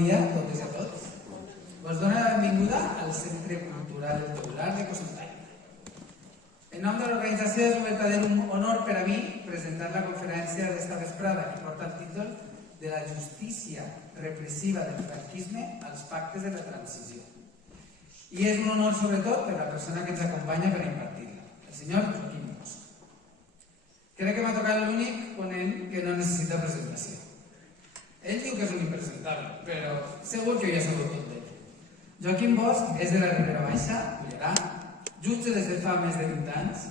dia a totes i a tots. Vos dono la benvinguda al Centre Cultural Teular de Cocentaina. En nom de l'organització és un verdader honor per a mi presentar la conferència d'esta vesprada que porta el títol de la justícia repressiva del franquisme als pactes de la transició. I és un honor sobretot per la persona que ens acompanya per impartir-la, el senyor Joaquim Bosch. Crec que m'ha tocat l'únic ponent que no necessita presentació. Ell diu que és un impresentable, però segur que jo ja sabut tot d'ell. Joaquim Bosch és de la Ribera Baixa, Cullerà, jutge des de fa més de 20 anys,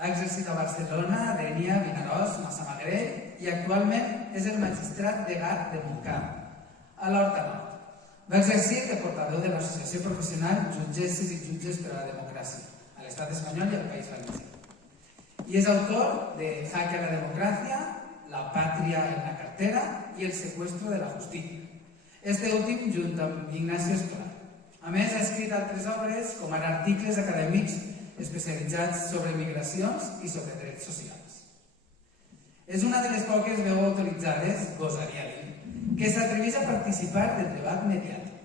ha exercit a Barcelona, Dénia, Vinaròs, Massamagrell i actualment és el magistrat degà de Montcada, a l'Horta Nord. Va exercir de portaveu de l'Associació Professional Jutgesses i Jutges per a la Democràcia, a l'Estat espanyol i al País Valencià. I és autor de Jaque a la Democràcia, La Pàtria en la Cartera i El Secuestro de la Justícia. Este últim junt amb Ignacio Esclar. A més, ha escrit altres obres, com ara articles acadèmics especialitzats sobre migracions i sobre drets socials. És una de les poques veus autoritzades, gosaria dir, que s'atreveix a participar del debat mediàtic.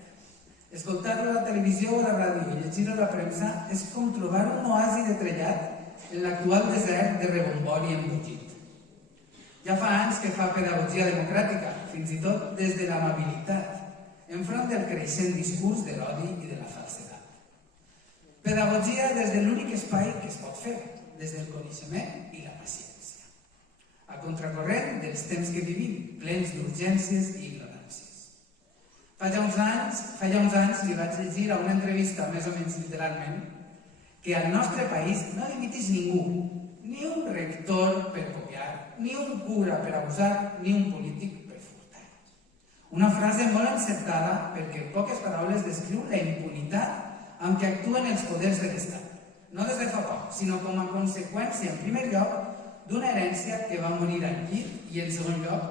Escoltar-lo a la televisió o a la ràdio i llegir-lo a la premsa és com trobar un oasi de trellat en l'actual desert de rebombori embogit. Ja fa anys que fa pedagogia democràtica, fins i tot des de l'amabilitat, enfront del creixent discurs de l'odi i de la falsedat. Pedagogia des de l'únic espai que es pot fer, des del coneixement i la paciència. A contracorrent dels temps que vivim, plens d'urgències i ignoràncies. Fa ja uns anys li vaig llegir a una entrevista, més o menys literalment, que al nostre país no limitis ningú, ni un rector per copiar, ni un cura per abusar, ni un polític per furtar. Una frase molt encertada perquè en poques paraules descriu la impunitat amb què actuen els poders de l'Estat. No des de fa poc, sinó com a conseqüència, en primer lloc, d'una herència que va morir al llit i, en segon lloc,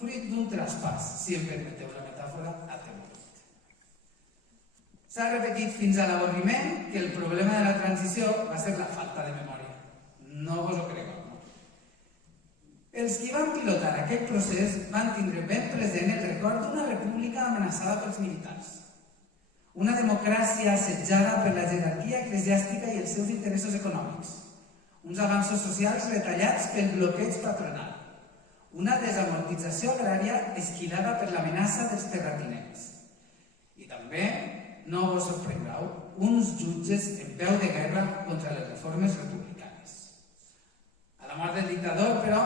fruit d'un traspàs, si em permeteu la metàfora, atemorit. S'ha repetit fins a l'avorriment que el problema de la transició va ser la falta de memòria. No vos ho cregueu. Els qui van pilotar aquest procés van tindre ben present el record d'una república amenaçada pels militars. Una democràcia assetjada per la jerarquia eclesiàstica i els seus interessos econòmics. Uns avanços socials retallats pel bloqueig patronal. Una desamortització agrària esquilada per l'amenaça dels terratinents. I també, no vos sorprendreu, uns jutges en peu de guerra contra les reformes republicanes. A la mort del dictador, però,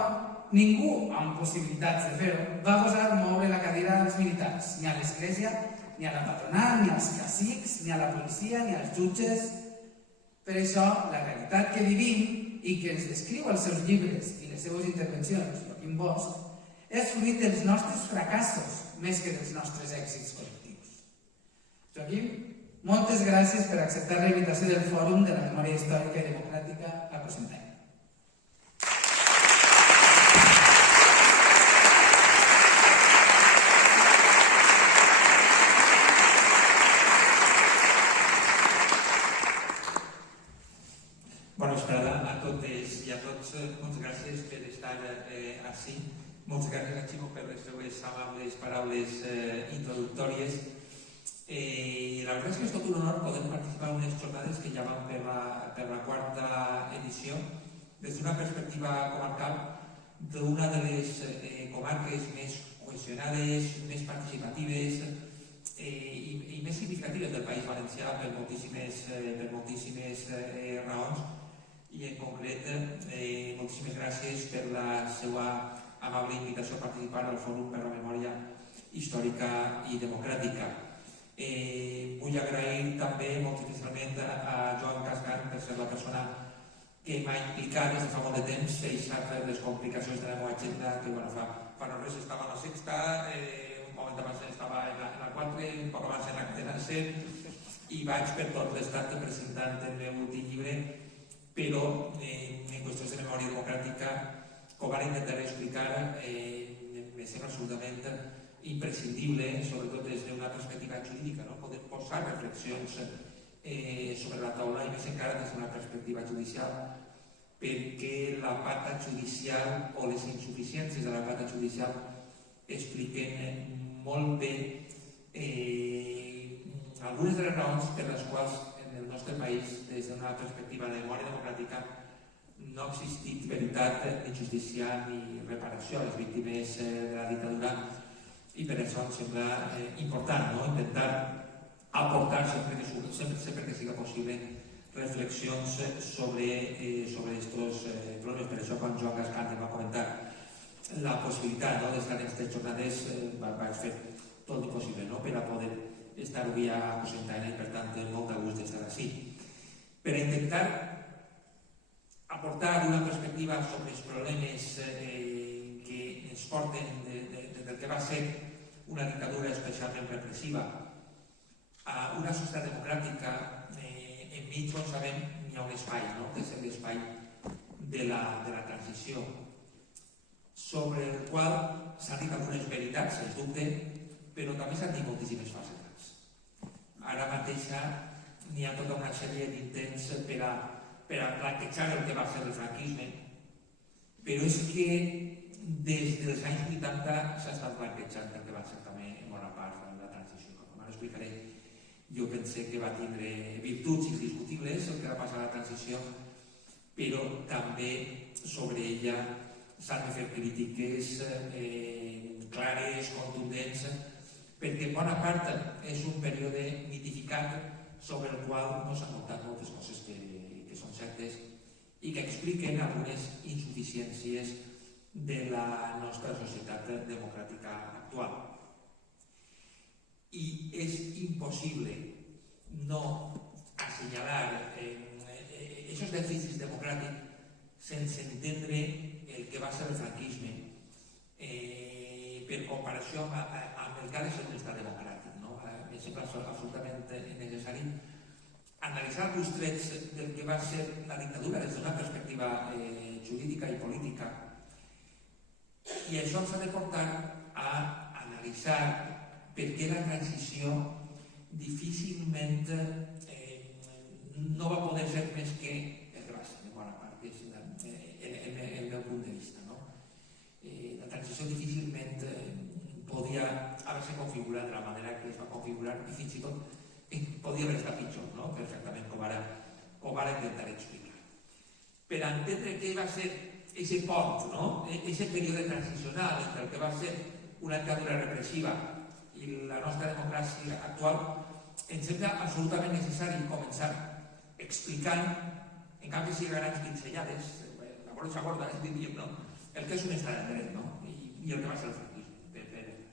ningú amb possibilitats de fer-ho va gosar moure la cadira als militars, ni a l'església, ni a la patronal, ni als cacics, ni a la policia, ni als jutges. Per això, la realitat que vivim i que ens descriu els seus llibres i les seves intervencions, Joaquim Bosch, és fruit dels nostres fracassos més que dels nostres èxits col·lectius. Joaquim, moltes gràcies per acceptar la invitació del Fòrum de la Memòria Històrica i Democràtica a Cocentaina. Bona vesprada a totes i a tots. Moltes gràcies per estar així. Moltes gràcies a Ximo per les seues amables paraules introductòries. La veritat és que és tot un honor poder participar en unes jornades que ja van per la quarta edició des d'una perspectiva comarcal d'una de les comarques més cohesionades, més participatives i més significatives del País Valencià per moltíssimes raons. I en concret, moltíssimes gràcies per la seva amable invitació a participar al Fòrum per la Memòria Històrica i Democràtica. Vull agrair també molt especialment a Joan Cascar per ser la persona que m'ha implicat des de fa molt de temps, deixat les complicacions de la meva agenda, que fa no res estava a la sexta, un moment abans estava en la 4, un poc abans en la cadena 7, i vaig per tot l'estat presentant el meu últim llibre, però en qüestions de memòria democràtica, com ara intentaré explicar, me sembla absolutament imprescindible, sobretot des d'una perspectiva jurídica, poder posar reflexions sobre la taula i més encara des d'una perspectiva judicial, perquè la pata judicial o les insuficiències de la pata judicial expliquen molt bé Algunes de les raons per les quals en el nostre país, des d'una perspectiva de memòria democràtica, no ha existit veritat, ni justícia ni reparació a les víctimes de la dictadura, i per això em sembla important intentar aportar sempre que siga possible reflexions sobre aquests problemes. Per això quan Joan Gascante va comentar la possibilitat d'estar en aquestes jornades vaig fer tot el possible per a poder estar avui a Cocentaina i per tant molt de gust d'estar així. Per a intentar aportar una perspectiva sobre els problemes que ens porten del que va ser una dictadura especialment repressiva a una societat democràtica, enmig, com sabem, hi ha un espai, que és l'espai de la transició, sobre el qual s'han dit algunes veritats, sens dubte, però també s'han dit moltíssimes falsedats. Ara mateix n'hi ha tota una sèrie d'intents per a plantejar el que va ser el franquisme, però és que des dels anys 80 s'ha estat plantejant el que va ser també en bona part la transició. Com ara explicaré, jo pensé que va tindre virtuts indiscutibles el que va passar a la transició, però també sobre ella s'han de fer crítiques clares, contundents, perquè en bona part és un període mitificat sobre el qual no s'han notat moltes coses que són certes i que expliquen algunes insuficiències de la nostra societat democràtica actual. I és impossible no assenyalar aquests dèficits democràtics sense entendre el que va ser el franquisme per comparació amb el que ha de ser un estat democràtic. Em sembla absolutament necessari analitzar els trets del que va ser la dictadura des d'una perspectiva jurídica i política, i això ens ha de portar a analitzar per què la transició difícilment no va poder ser més que el que va ser, en bona part, és el meu punt de vista. La transició difícilment podia haver-se configurat de la manera que es va configurar i fins i tot podia haver estat pitjor, perfectament, com ara intentar explicar. Per entendre què va ser aquest pont, aquest període transicional entre el que va ser una dictadura repressiva i la nostra democràcia actual, ens sembla absolutament necessari començar explicant, en canvi si grans pinzellades, la brossa gorda, diríem, el que és un estat de dret i el que va ser el franquisme,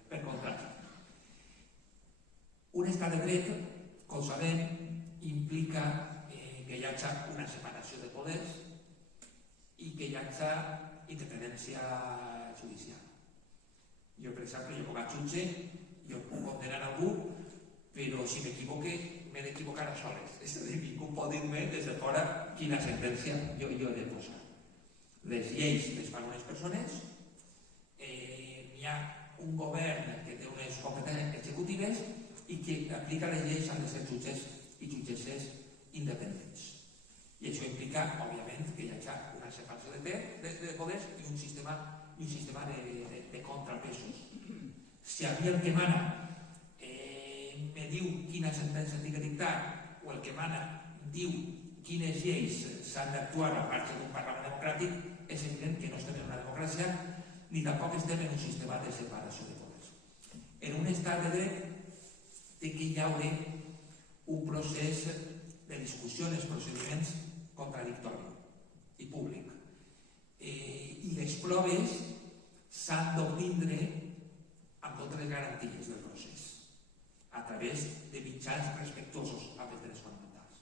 per contrast. Un estat de dret, com sabem, implica que hi hagi una separació de poders i que hi hagi independència judicial. Jo, per exemple, jo com a jutge, jo puc condenar algú, però si m'equivoque, m'he d'equivocar a soles. És a dir, ningú pot dir-me des de fora quina sentència jo he de posar. Les lleis les fan unes persones, hi ha un govern que té unes competències executives i que aplica les lleis han de ser jutges i jutgesses independents. I això implica, òbviament, que hi hagi una separació de poders i un sistema de contrapesos. Si a mi el que mana me diu quina sentència tinc que dictar o el que mana diu quines lleis s'han d'actuar a part d'un parlament democràtic, és evident que no estem en una democràcia ni tampoc estem en un sistema de separació de poders. En un estat de dret té que hi haure un procés de discussió en els procediments contradictori i públic. I les proves s'han d'obtindre amb totes les garanties del procés, a través de mitjans respectuosos amb els drets fonamentals.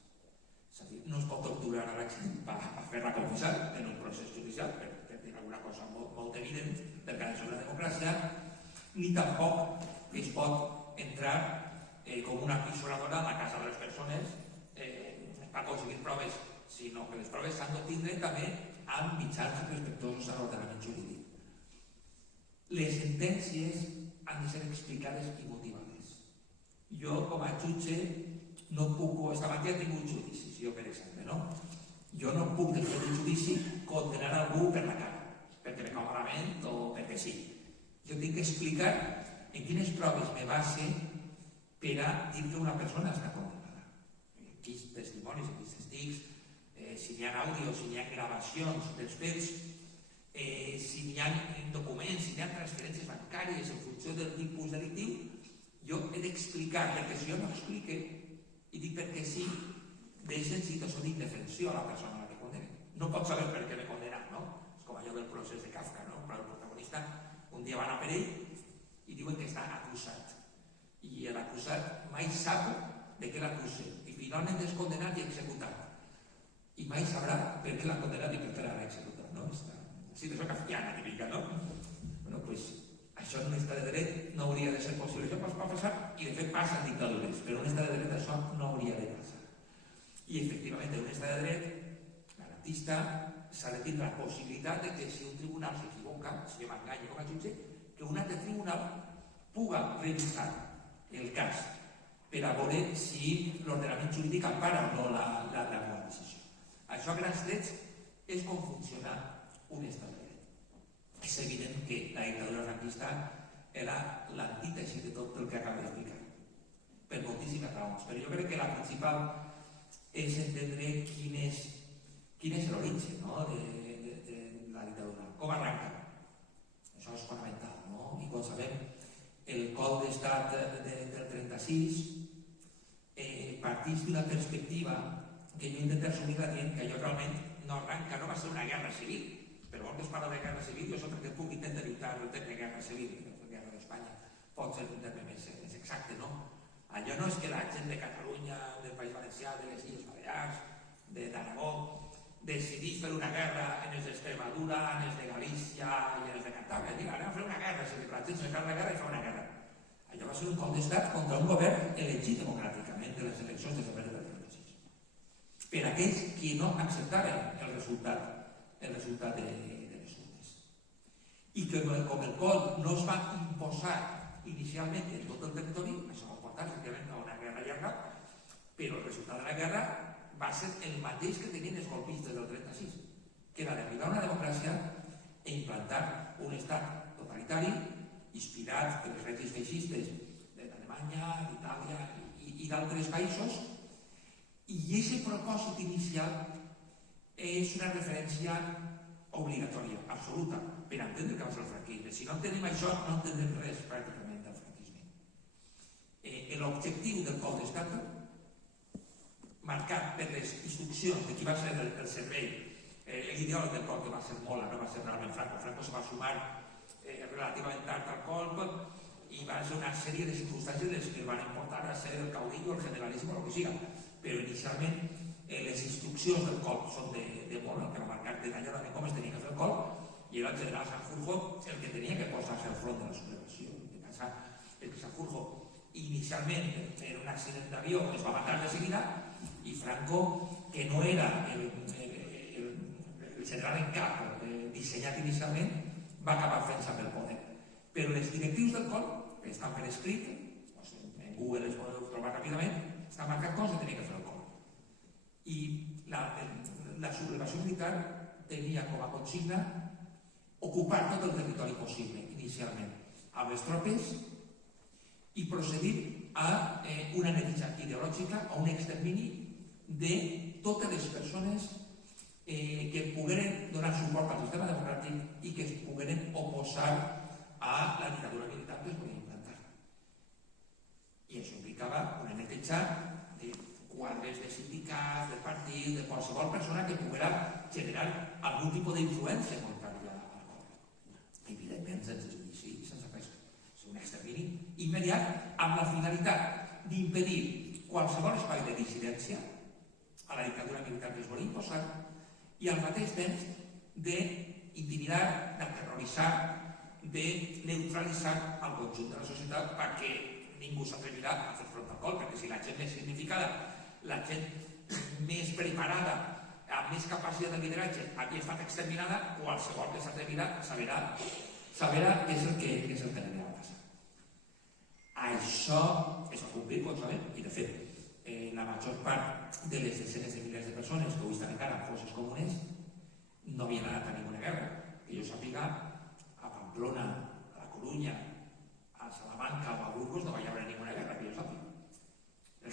És a dir, no es pot torturar a la gent per fer-la confessar en un procés judicial, per dir alguna cosa molt evident, perquè això és la democràcia, ni tampoc es pot entrar com una pisoladora a la casa de les persones per aconseguir proves, sinó que les proves s'han d'obtindre també amb mitjans respectuosos a l'ordenament jurídic. Les sentències han de ser explicades i motivades. Jo, com a jutge, no puc, esta matí he tingut judicis, jo per exemple, jo no puc després d'un judici condenar algú per la cara, perquè me cau malament o perquè sí. Jo tinc que explicar en quines proves me base per a dir que una persona està condemnada. Quins testimonis, quins testics, si n'hi ha àudios, si n'hi ha gravacions dels fets, si n'hi ha documents, si n'hi ha transferències bancàries en funció del tipus delictiu, jo he d'explicar, perquè si jo no explique, i dic perquè sí, deixen situació d'indefensió a la persona a la que condenen. No pot saber per què l'he condenat, no? És com allò del procés de Kafka, no? Però el protagonista un dia va anar per ell i diuen que està acusat. I l'acusat mai sap de què l'acusa. I finalment és condenat i executat. I mai sabrà per què l'ha condenat i per què l'ha executat, no? Una situació kafkiana, típica, no? Bueno, doncs, això en un estat de dret no hauria de ser possible. Això pot passar, i de fet passa en dictadures, però en un estat de dret això no hauria de passar. I efectivament, en un estat de dret garantista s'ha de tindre la possibilitat de que si un tribunal s'equivoca, si m'enganya com a jutge, que un altre tribunal puga revisar el cas per a veure si l'ordenament jurídic empara o no la nova decisió. Això a grans trets és com funciona un estat de dret. És evident que la dictadura franquista era l'antítesi de tot el que acabo d'explicar, per moltíssimes raons. Però jo crec que la principal és entendre quin és l'origen, no? de la dictadura, com arranca. Això és fonamental, no? I com sabem, el cop d'estat del 36 partix d'una perspectiva que jo intento resumir-la dient que allò realment no arranca, no va ser una guerra civil. Però quan es parla de guerra civil, jo sempre que puc intento evitar el terme guerra civil, la guerra d'Espanya pot ser un terme més exacte, no? Allò no és que la gent de Catalunya, del País Valencià, de les Illes Balears, d'Aragó, decidís fer una guerra en els d'Extremadura, en els de Galícia i en els de Cantàbria. Diga, anem a fer una guerra, si la gent se declara la guerra i fa una guerra. Allò va ser un cop d'estat contra un govern elegit democràticament de les eleccions de febrer del 36. Per aquells que no acceptaven el resultat de les urnes. I que com el cop no es va imposar inicialment en tot el territori, això va portar efectivament a una guerra llarga, però el resultat de la guerra va ser el mateix que tenien els golpistes del 36, que era d'arribar a una democràcia i implantar un estat totalitari inspirat per els règims feixistes d'Alemanya, d'Itàlia i d'altres països, i aquest propòsit inicial és una referència obligatòria, absoluta, per entendre què va ser el franquisme. Si no entenem això, no entenem res pràcticament del franquisme. L'objectiu del cop d'estat, marcat per les instruccions de qui va ser el servei, l'ideòleg del cop que va ser Mola, no va ser realment Franco. Franco se va sumar relativament tard al colp i va ser una sèrie de circumstàncies les que van importar a ser el caudillo, el generalíssim o el que siga. Però inicialment les instruccions del colp són de Mola, que va marcar detalladament com es tenia que fer el colp, i era el general Sanjurjo el que tenia que posar-se al front de la sublevació. El Sanjurjo inicialment en un accident d'avió es va matar de seguida, i Franco, que no era el general en cap dissenyat inicialment, va acabar fent-se pel poder. Però les directius del cop, que estan per escrit, en Google les podeu trobar ràpidament, està marcat com se tenia que fer el cop. I la sublevació militar tenia com a consigna ocupar tot el territori possible, inicialment, amb les tropes, i procedir a una neteja ideològica, a un extermini de totes les persones que pogueren donar suport al sistema democràtic i que es pogueren oposar a la dictadura militar que es volia implantar. I això implicava una neteja de quadres de sindicats, de partits, de qualsevol persona que poguera generar algun tipus d'influència contrària al govern. Evidentment, sense judici, sense res. És un extermini immediat amb la finalitat d'impedir qualsevol espai de dissidència a la dictadura militar que es volia imposar i al mateix temps d'intimidar, d'aterroritzar, de neutralitzar el conjunt de la societat perquè ningú s'atrevirà a fer front al cop, perquè si la gent més significada, la gent més preparada, amb més capacitat de lideratge, havia estat exterminada, qualsevol que s'atrevirà sabrà què és el que li va passar. Això es va complir, com sabem, i de fet, la major part de les desenes de milers de persones que avui estan encara en fosses comunes no havien anat a ninguna guerra. Que jo sàpiga, a Pamplona, a La Corunya, a Salamanca o a Burgos no va haver ninguna guerra, que jo sàpiga.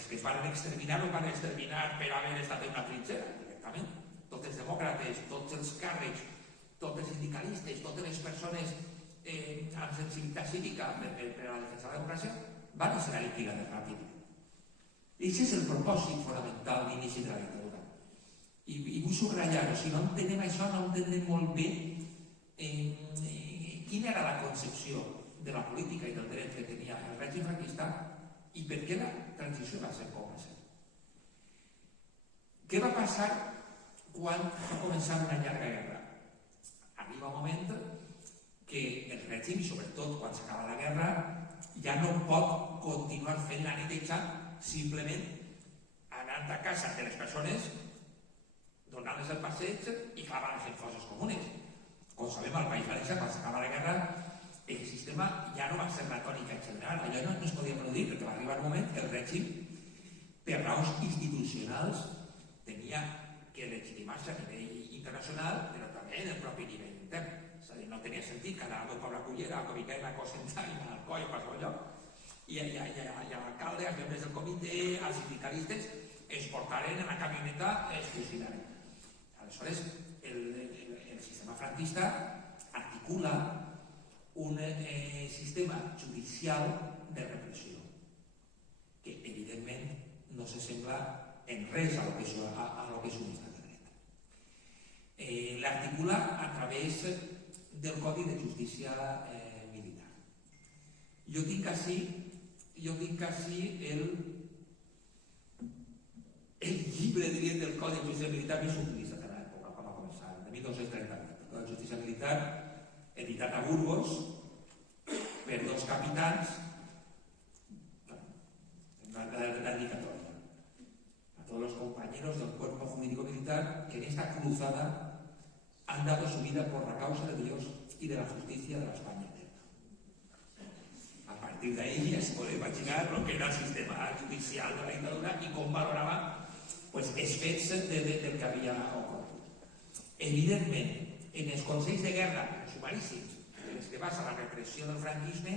que es van exterminar no van exterminar per haver estat en una trinxera, directament. Tots els demòcrates, tots els càrrecs, tots els sindicalistes, totes les persones amb sensibilitat cívica per a la defensa de la democràcia van ser liquidades ràpid. I aquest és el propòsit fonamental d'inici de la dictadura. I vull subratllar-ho, si no entenem això no entenem molt bé quina era la concepció de la política i del dret que tenia el règim franquista i per què la transició va ser com va ser. Què va passar quan va començar una llarga guerra? Arriba un moment que el règim, sobretot quan s'acaba la guerra, ja no pot continuar fent la neteja simplement anant a casa de les persones, donant-les el passeig i clavant-les en fosses comunes. Com sabem, al País Valencià, quan s'acaba la guerra, el sistema ja no va ser la tònica general, allò no es podia produir, perquè va arribar un moment que el règim, per raons institucionals, tenia que legitimar-se a nivell internacional, però també en el propi nivell intern. És a dir, no tenia sentit que anava a Pablo Cullera, a Comiquem, a Cosentai, al Coi, a qualsevol lloc, i l'alcalde, els membres del comitè, els sindicalistes, es portaren en la camioneta i es fusilaren. Aleshores, el sistema franquista articula un sistema judicial de repressió que, evidentment, no s'assembla en res a lo que és un estat de dret. L'articula a través del Codi de Justícia Militar. Jo tinc ací el llibre, diríem, del Codi de Justícia Militar més utilitzat a l'època, quan va començar, de 1238. El Codi de Justícia Militar, editat a Burgos per dos capitans, la dedicatoria a todos los compañeros del cuerpo jurídico militar que en esta cruzada han dado su vida por la causa de Dios y de la justicia de la España eterna. A partir de ahí ya se puede imaginar lo que era el sistema judicial de la dictadura y com valorava els fets del que havia ocorregut. Evidentment, en els consells de guerra sumaríssims en els que basa la repressió del franquisme,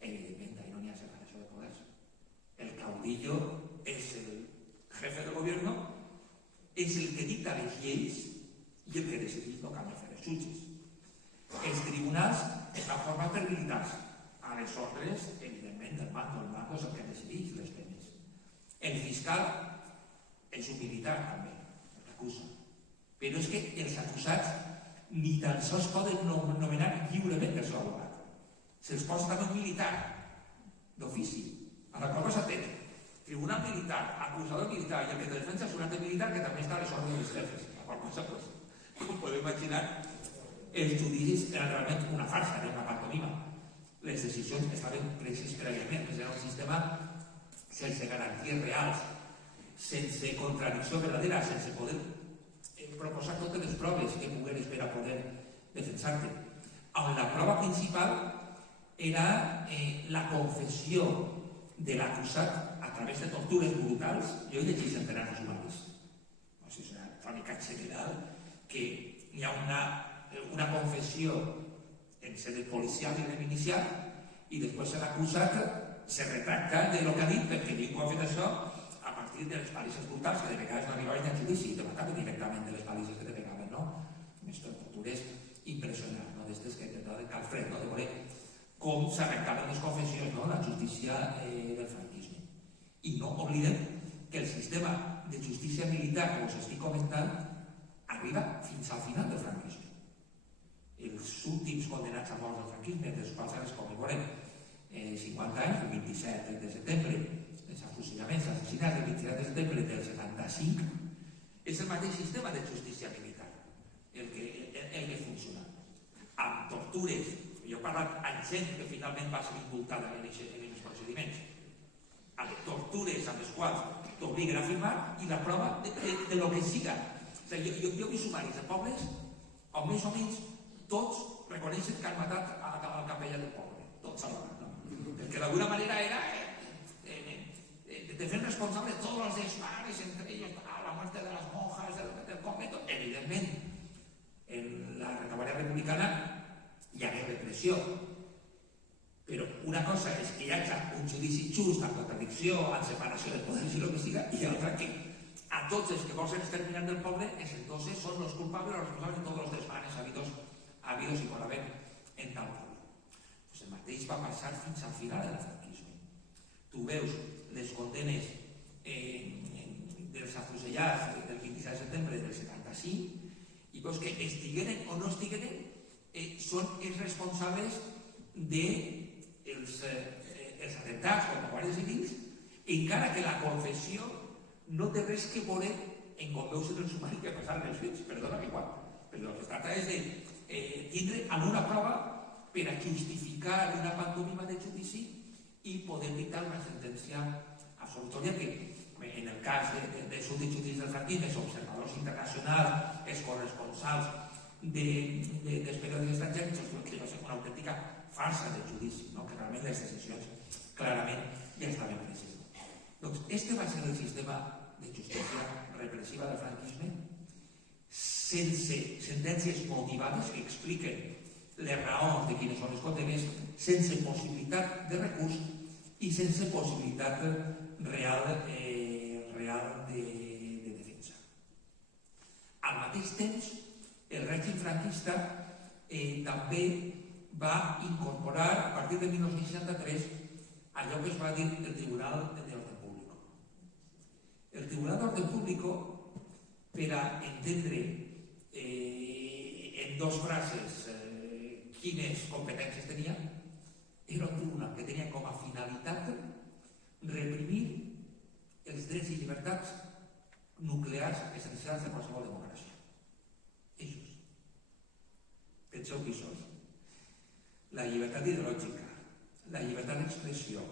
evidentment, ahí no n'hi ha separació de poders. El caudillo és el jefe del gobierno, és el que dicta les lleis i el que decideix el que han de fer els jutges. Els tribunals estan formats per militars, a les ordres, evidentment, del mando. El mando és el que decideix les penes. El fiscal és un militar, també, el que acusa. Però és que els acusats ni tan sols poden nomenar lliurement el seu abogat. Se'ls posa un militar d'ofici, a la qual cosa té tribunal militar, acusador militar i el que defensa és un altre militar que també està a les ordres dels jefes. La qual cosa, com podeu imaginar, els judicis eren realment una farsa, era una pantomima. Les decisions estaven preses prèviament, era un sistema sense garanties reals, sense contradicció verdadera, sense poder proposar totes les proves que pogueres per a poder defensar-te. On la prova principal era la confessió de l'acusat a través de tortures brutals. Jo he llegit centenars de sumaris. És una crònica general que hi ha una confessió en sede policial i en inicial i després l'acusat se retracta de lo que ha dit perquè ningú ha fet això a partir de les palisses brutals que de vegades no arribaven a judici, te mataven directament de les palisses que te pegaven, no? Unes tortures impressionants, no? D'estes que te donen calfred, no? De veure com s'arrencaven les confessions, no? La justícia del franquisme. I no oblidem que el sistema de justícia militar que us estic comentant arriba fins al final del franquisme. Els últims condenats a mort del franquisme, dels quals ara es commemoren 50 anys, el 27 de setembre, els afusillaments, assassinats del 27 de setembre del 75, és el mateix sistema de justícia militar el que funciona. Amb tortures, jo he parlat amb gent que finalment va ser indultada en els procediments, amb tortures amb les quals t'obliguen a firmar i la prova de lo que siga. Jo he vist sumaris de pobles on més o menys tots reconeixen que han matat al capellà del poble, tots alhora, no? Perquè d'alguna manera era de fer responsable de tots els desmares, entre ells la muerte de les monjas del convento. Evidentment, en la retaguardia republicana hi havia repressió, però una cosa cosa és que hi hagi un judici just, amb contradicció, amb separació de poders i el que siga, i l'altra que a tots els que volen exterminar del poble, entonces son los culpables, los responsables de todos los desmanes habidos y por haber en tal poble. Pues el mateix va passar fins al final del franquisme. Tu veus les condenes dels afusellats del 27 de setembre del 75 i veus que estigueren o no estigueren són els responsables dels atemptats contra guàrdies civils, encara que la confessió no té res que veure en com veus el sumari que passaven els fets. Perdona que igual, però el que es tracta és de tindre alguna prova per a justificar una pantomima de judici i poder dictar una sentència absolutòria que, en el cas dels últims judicis del franquisme, els observadors internacionals, els corresponsals dels periòdics estrangers, que va ser una autèntica farsa de judici, que realment les decisions clarament ja estaven preses. Doncs este va ser el sistema de justícia repressiva del franquisme, sense sentències motivades que expliquen les raons de quines són les condenes, sense possibilitat de recurs i sense possibilitat real de defensa. Al mateix temps, el règim franquista també va incorporar, a partir de 1963, allò que es va dir el Tribunal d'Orden Público. El Tribunal d'Orden Público, per a entendre en dos frases quines competències tenia, era un tribunal que tenia com a finalitat reprimir els drets i llibertats nuclears essencials de qualsevol democràcia. Eixos. Penseu qui són. La llibertat ideològica, la llibertat d'expressió,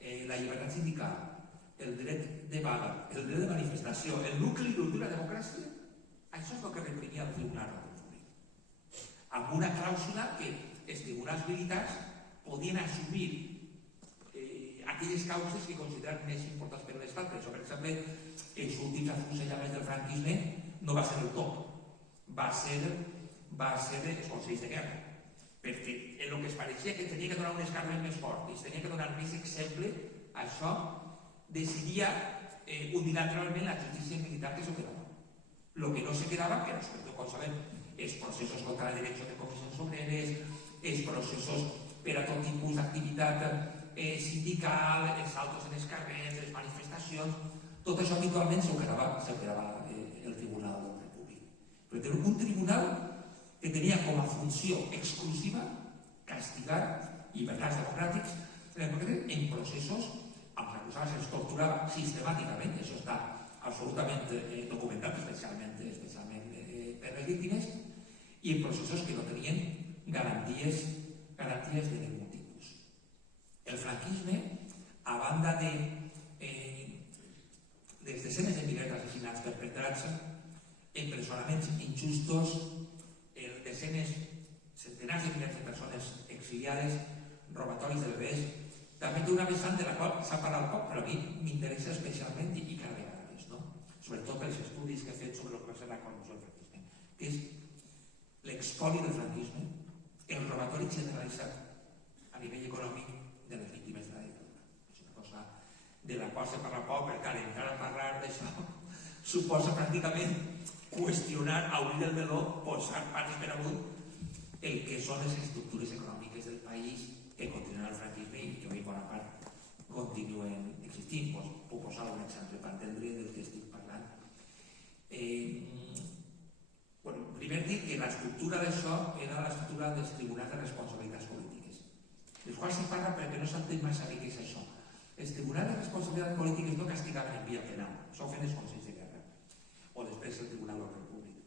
la llibertat sindical, el dret de vaga, el dret de manifestació, el nucli d'una democràcia, això és el que reprimia el Tribunal d'Ordre Públic. Amb una clàusula que els tribunals militars podien assumir aquelles causes que consideren més importants per a l'Estat. Per això, per exemple, els últims afusellaments del franquisme no va ser el top, va ser els consells de guerra, perquè en el que es pareixia que tenia que donar un escarment més fort i es tenia que donar més exemple, això decidia unilateralment la justícia militar que s'ho quedava. El que no se quedava, que no, com sabem, els processos contra la direcció de comissions obreres, els processos per a tot tipus d'activitat sindical, els saltos en els carrers, les manifestacions, tot això habitualment s'ho quedava el Tribunal d'Ordre Públic. Però era un tribunal que tenia com a funció exclusiva castigar llibertats democràtics en processos amb els acusats es torturava sistemàticament, això està absolutament documentat, especialment per les víctimes, i en processos que no tenien garanties de ningú tipus. El franquisme, a banda de les desenes de milers d'assassinats perpetrats, empresonaments injustos, desenes, centenars de milers de persones exiliades, robatoris de bebès, també té una vessant de la qual s'ha parlat poc, però a mi m'interessa especialment i cada vegada més, sobretot pels estudis que he fet sobre el que va ser la corrupció del franquisme, que és l'expoli del franquisme, el robatori generalitzat a nivell econòmic de les víctimes de la dictadura. És una cosa de la qual se parla poc, perquè entrar a parlar d'això suposa pràcticament qüestionar, obrir el meló, posar pares per amunt el que són les estructures econòmiques del país que continuen al franquisme i que en bona part continuen existint. Puc posar un exemple per entendre del que estic parlant. Primer dir que l'estructura d'això era l'estructura dels tribunals de responsabilitats polítiques, dels quals se parla perquè no s'entén massa bé què és això. Els tribunals de responsabilitats polítiques no castigaven en via penal, això ho feien els consells de guerra, o després el Tribunal d'Ordre Públic.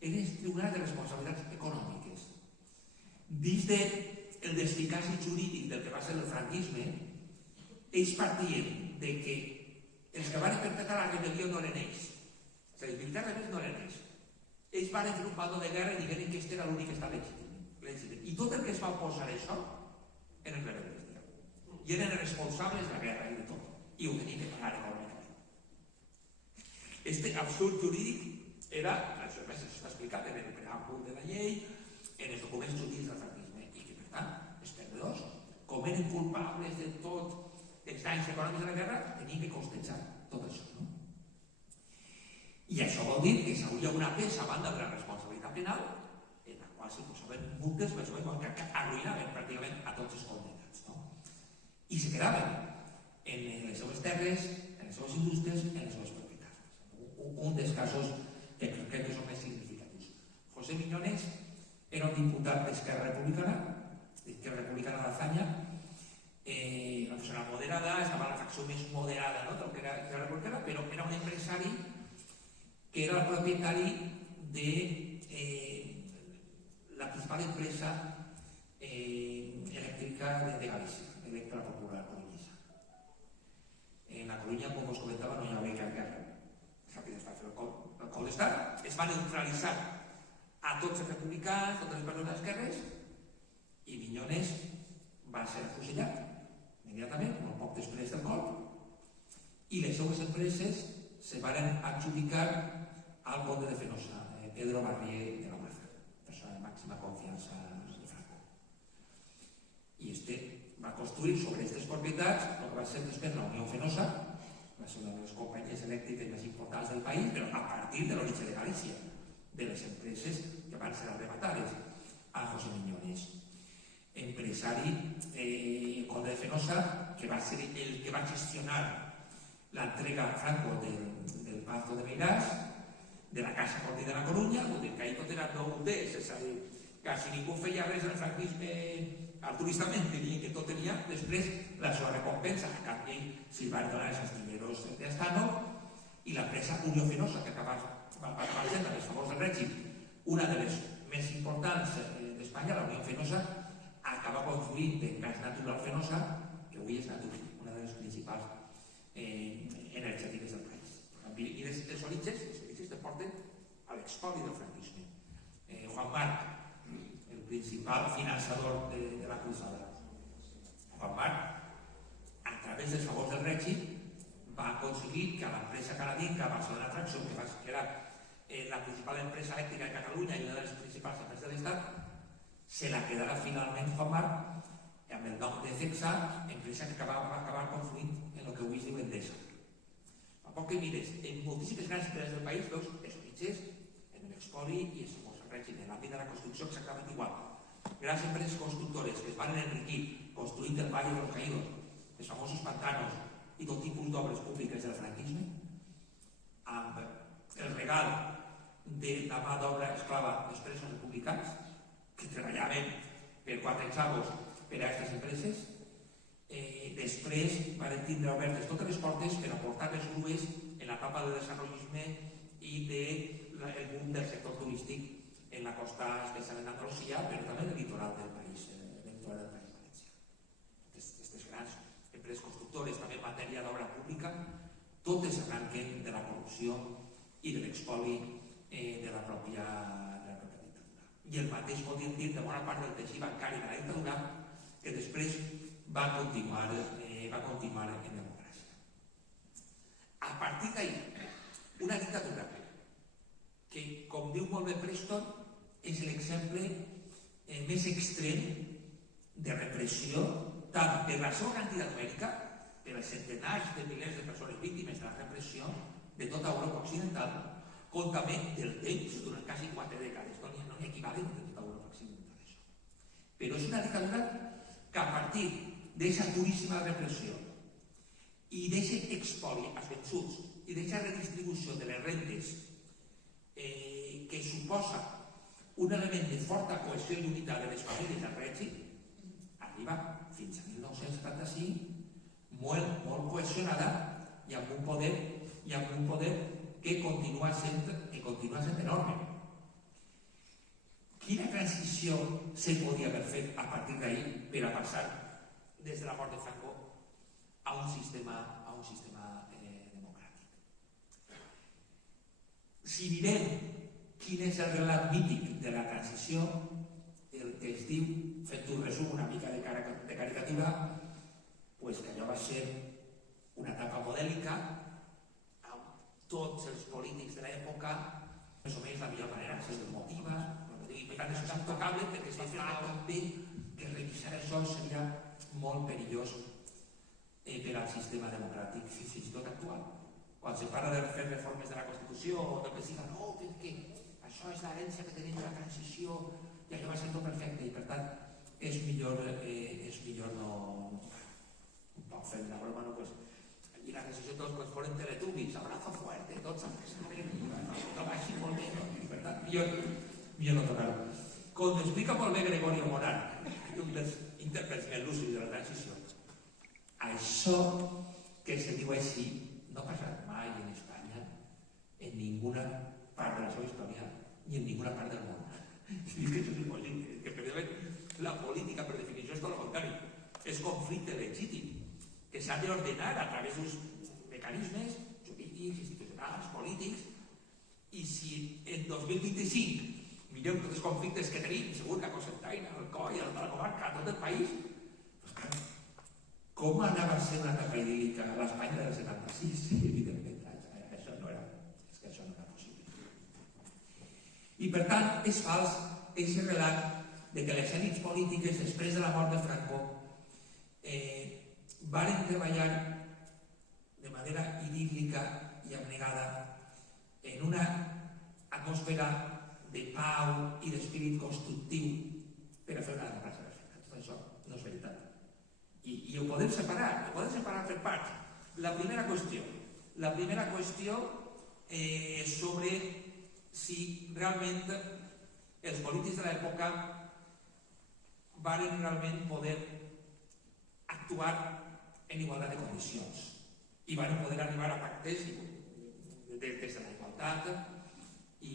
Eren els tribunals de responsabilitats econòmiques. Dins del desficaci jurídic del que va ser el franquisme, ells partien de que els que van perpetrar la rebel·lió no eren ells. Els militars rebels no eren ells. Ells van fer un bando de guerra i digueren que aquest era l'únic que estava legítim. I tot el que es va posar això eren rebels. I eren responsables de la guerra i de tot. I ho tenien que pagar econòmicament. Este absurd jurídic era, això està explicat en el preàmbul de la llei, en els documents jurídics del franquisme, i que per tant els perdedors com eren culpables de tot els danys econòmics de la guerra, tenien que costejar tot això. I això vol dir que s'hauria una peça a banda de la responsabilitat penal en la qual s'hi posaven multes més o menys que arruïnaven pràcticament a tots els condemnats. I se quedaven en les seves terres, en les seves indústries, en les seves propietats. Un dels casos que crec que són més significatius. José Miñones era un diputat d'Esquerra Republicana d'Azaña, una persona moderada, estava a la facció més moderada del que era Esquerra Republicana, però era un empresari que era el propietari de la principal empresa elèctrica de Galícia, Electra Popular Coruñesa. En la Coruña, com us comentava, no hi havia cap guerra. Ràpid es va fer el cop d'estat, es va neutralitzar a tots els republicans, totes les persones d'esquerres, i Miñones va ser afusellat immediatament, molt poc després del colp, i les seues empreses se van adjudicar al conde de Fenosa, Pedro Barrié de la Maza, persona de màxima confiança de Franco. I va construir sobre aquestes propietats el que va ser després la Unió Fenosa, va ser una de les companyies elèctriques més importants del país, però a partir de l'origen de Galícia, de les empreses que van ser arrebatades a José Miñones. Empresari, conde de Fenosa, que va ser el que va gestionar l'entrega a Franco del Pazo de Meirás, de la Casa Corti de la Coruña, on que ahir tot era nou d'ells, és a dir, quasi ningú feia res al franquisme altruistament, tenien que tot tenia després la seva recompensa, a canvi s'hi van donar els astilleros d'Estano i l'empresa Unió Fenosa, que va ser de les favors del règim, una de les més importants d'Espanya, la Unió Fenosa, acaba construint en gas natural Fenosa, que avui és Naturgy, una de les principals energètiques del país. I els orígens te porten a l'expoli del franquisme. Juan Marc, el principal finançador de la cruzada. Juan Marc, a través dels favors del règim, va aconseguir que a l'empresa canadenca Barcelona Traction, que era la principal empresa elèctrica de Catalunya i una de les principals empreses de l'Estat, se la quedara finalment Juan Marc amb el nom de CEXA, empresa que va acabar confluint en el que avui es diu Endesa. A poc que mires, en moltíssimes grans empreses del país veus els orígens en l'expoli i els favors del règim, en l'àmbit de la construcció exactament igual. Grans empreses constructores que es van enriquir construint el Valle de los Caídos, els famosos pantanos i tot tipus d'obres públiques del franquisme, amb el regal de la mà d'obra esclava dels presos republicans que treballaven per 4 xavos per a aquestes empreses. Després van tindre obertes totes les portes per aportar les grues en l'etapa del desenvolupisme i del boom del sector turístic en la costa, especialment d'Andalusia, però també en el litoral del país valencià. Aquestes grans empreses constructores, també en matèria d'obra pública, totes arranquen de la corrupció i de l'expoli de la pròpia dictadura. I el mateix podríem dir de bona part del teixit bancari de la dictadura, que després va continuar en democràcia. A partir d'ahir, una dictadura que, com diu molt bé Preston, és l'exemple més extrem de repressió tant per la seva quantitat numèrica, per els centenars de milers de persones víctimes de la repressió de tota Europa occidental, com també del temps durant quasi 4 dècades. No hi ha equivalent de tota Europa occidental, això. Però és una dictadura que a partir d'aquesta duríssima repressió i d'aquest expoli als vençuts i d'aquesta redistribució de les rentes que suposa un element de forta cohesió i unitat de les famílies del règim, arriba fins a 1975 molt cohesionada i amb un poder que continua sent enorme. Quina transició se podia haver fet a partir d'ahir per a passar des de la mort de Franco a un sistema democràtic? Si mirem quin és el relat mític de la transició, el que es diu, fent un resum una mica de caricatura, pues que allò va ser una etapa modèlica amb tots els polítics de l'època, més o menys la millor manera, se desmotiva, i per tant és intocable perquè es va fer també que revisar això seria molt perillós per al sistema democràtic, fins i tot actual. Quan se parla de fer reformes de la Constitució o del que siga, no, perquè això és l'herència que tenim de la transició i allò va ser tot perfecte i per tant és millor no pot fer una broma, no, pues i la transició tots pues foren teletubbies, abrazo fuerte, tots s'abraçaven, no va així molt bé, no? I per tant millor no tocar-ho. Com explica molt bé Gregorio Moral, un dels intèrprets més lúcids de la transició, això que se diu així no ha passat mai en Espanya en ninguna part de la seva història ni en ninguna part del món. És que això és impossible, que precisament la política per definició és tot el contrari, és conflicte legítim que s'ha d'ordenar a través d'uns mecanismes jurídics, institucionals, polítics, i si en 2025 mireu tots els conflictes que tenim, segur que a Cocentaina, al Coi, a la comarca, a tot el país, doncs clar, com anava a ser una etapa idíl·lica a l'Espanya del 76? Evidentment, això no era possible. I per tant, és fals aquest relat de que les elits polítiques, després de la mort de Franco, varen treballar de manera idíl·lica i abnegada en una atmosfera de pau i d'espírit constructiu per a fer una democràcia perfecta. Tot això no és veritat. I ho podem separar per parts. La primera qüestió és sobre si realment els polítics de l'època varen realment poder actuar en igualtat de condicions i van poder arribar a pactes des de la igualtat i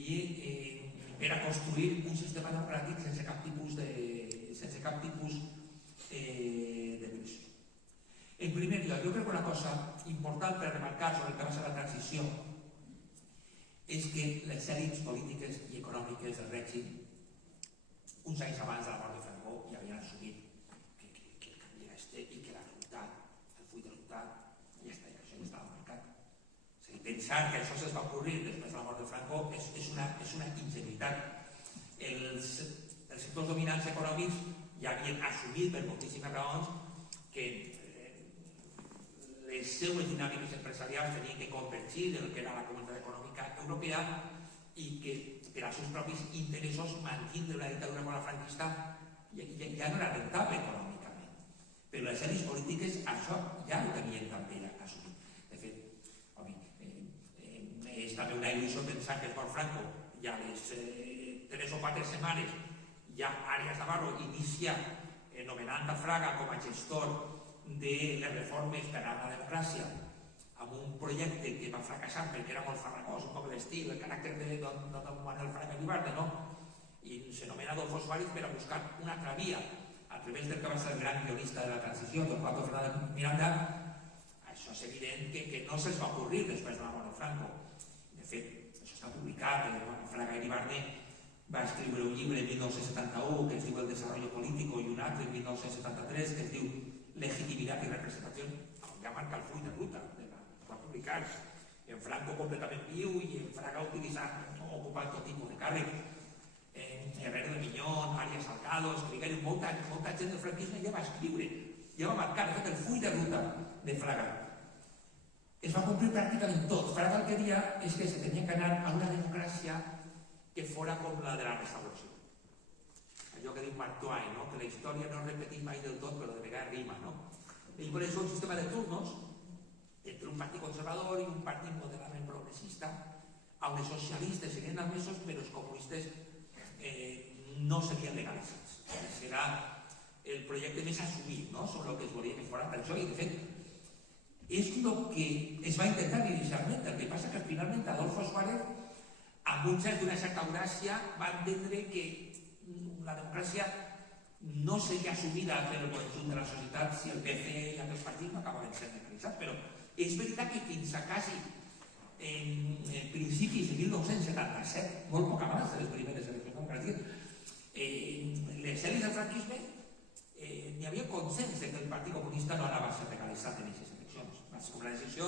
per a construir un sistema democràtic sense cap tipus de pressió. En primer lloc, jo crec que una cosa important per remarcar sobre el que va ser la transició és que les elits polítiques i econòmiques del règim, uns anys abans de la mort de Franco, ja havien assumit que el canvi era este i que el full de ruta, ja està, això ja estava marcat. És a dir, pensar que això es va ocorrir després de la mort de Franco és una ingenuïtat. Els sectors dominants econòmics ja havien assumit per moltíssimes raons que les seues dinàmiques empresarials tenien que convergir en el que era la comunitat econòmica europea i que per als seus propis interessos mantindre una dictadura com la franquista ja no era rentable econòmicament. Però les elits polítiques això ja ho tenien també assumit. De fet, és també una il·lusió pensar que el mort Franco ja a les 3 o 4 setmanes ja Arias Navarro inicia nomenant a Fraga com a gestor de les reformes per a la democràcia amb un projecte que va fracassar perquè era molt farragós, un poc l'estil, el caràcter de don Manuel Fraga Iribarne, no? I s'anomena Adolfo Suárez per a buscar una altra via a través del que va ser el gran guionista de la transició, Torquato Fernández Miranda. Això és evident que no se'ls va ocorrir després de la mort de Franco. De fet, això està publicat, Fraga Iribarne va escriure un llibre en 1971 que es diu El desarrollo político i un altre en 1973 que es diu Legitimidad y representación, ja marca el full de ruta, va publicar en Franco completament viu i en Fraga utilitzant, ocupant tot tipus de càrrec, en Herrero de Miñón, Arias Salgado, escrigueren molta gent del franquisme ja va escriure, ja va marcar, de fet, el full de ruta de Fraga. Es va complir pràcticament tot. Fraga el que deia és que se tenia que anar a una democràcia que fora com la de la restauració. Allò que diu Marc Twain, no? Que la història no es repeteix mai del tot, però de vegades rima, no? I per això un sistema de turnos entre un partit conservador i un partit moderadament progressista, on els socialistes serien admesos, però els comunistes no serien legalitzats. Serà el projecte més assumit, no?, sobre el que es volia que fora per això, i de fet és el que es va intentar inicialment. El que passa que finalment Adolfo Suárez, amb una certa audàcia, va entendre que la democràcia no seria assumida per el conjunt de la societat si el PC i altres partits no acabaven sent legalitzats. Però és veritat que fins a quasi en principis de 1977, molt poc abans de les primeres eleccions democràtiques, les elits del franquisme n'hi havia consens que el Partit Comunista no anava a ser legalitzat en aquestes eleccions. Va ser una decisió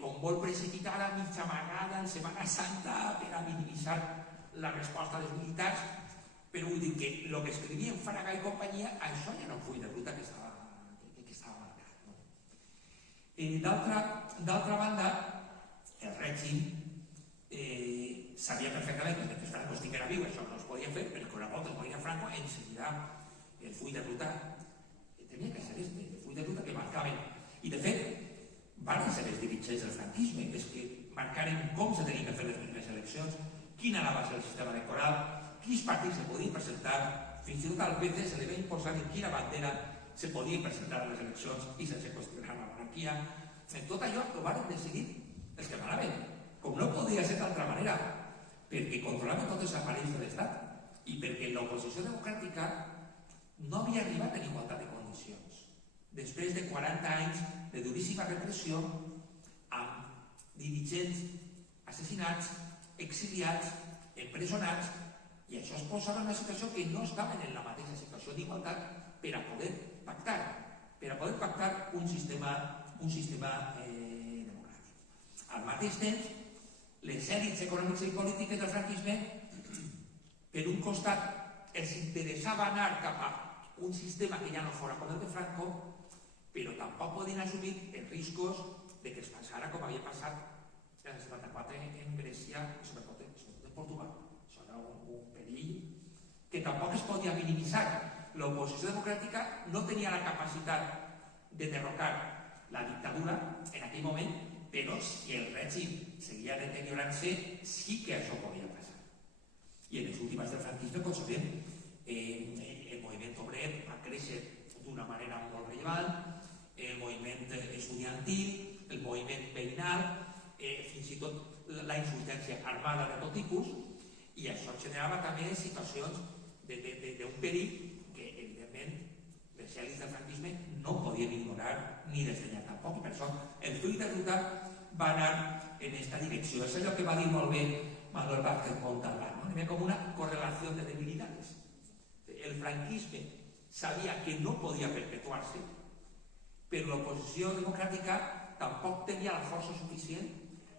com molt precipitada, mitja amagada, en Setmana Santa, per a minimitzar la resposta dels militars, Però vull dir que el que escrivien Fraga i companyia, això ja era un full de ruta que estava marcat. D'altra banda, el règim sabia perfectament que mentre Franco estiguera viu això no es podia fer, però que una volta es moria Franco en seguida el full de ruta tenia que ser el full de ruta que marcaven. I de fet van ser els dirigents del franquisme els que marcaren com se tenien de fer les primeres eleccions, quin anava a ser el sistema electoral, quins partits se podien presentar, fins i tot al PC se li va imposar en quina bandera se podien presentar a les eleccions i sense qüestionar la monarquia. En tot allò ho van decidir els que manaven, com no podia ser d'altra manera, perquè controlaven tots els aparells de l'Estat i perquè l'oposició democràtica no havia arribat en igualtat de condicions. Després de 40 anys de duríssima repressió, amb dirigents assassinats, exiliats, empresonats, i això es posava en una situació que no estaven en la mateixa situació d'igualtat per a poder pactar un sistema democràtic. Al mateix temps, les èlits econòmiques i polítiques del franquisme, per un costat, els interessava anar cap a un sistema que ja no fora com el de Franco, però tampoc podien assumir els riscos de que es passara com havia passat en el 74 en Grècia i sobretot en Portugal. Això era un perill que tampoc es podia minimitzar. L'oposició democràtica no tenia la capacitat de derrocar la dictadura en aquell moment, però si el règim seguia deteriorant-se, sí que això podia passar. I en les últimes del franquisme, com sabem, el moviment obrer va créixer d'una manera molt rellevant, el moviment estudiantil, el moviment veïnal, fins i tot la insurgència armada de tot tipus, i això generava també situacions d'un perill que, evidentment, les èlits del franquisme no podien ignorar ni desdenyar tampoc, i per això el full de ruta va anar en aquesta direcció. És allò que va dir molt bé Manuel Vázquez Montalbán, ¿no? Hi havia com una correlació de debilitats. El franquisme sabia que no podia perpetuar-se, però l'oposició democràtica tampoc tenia la força suficient,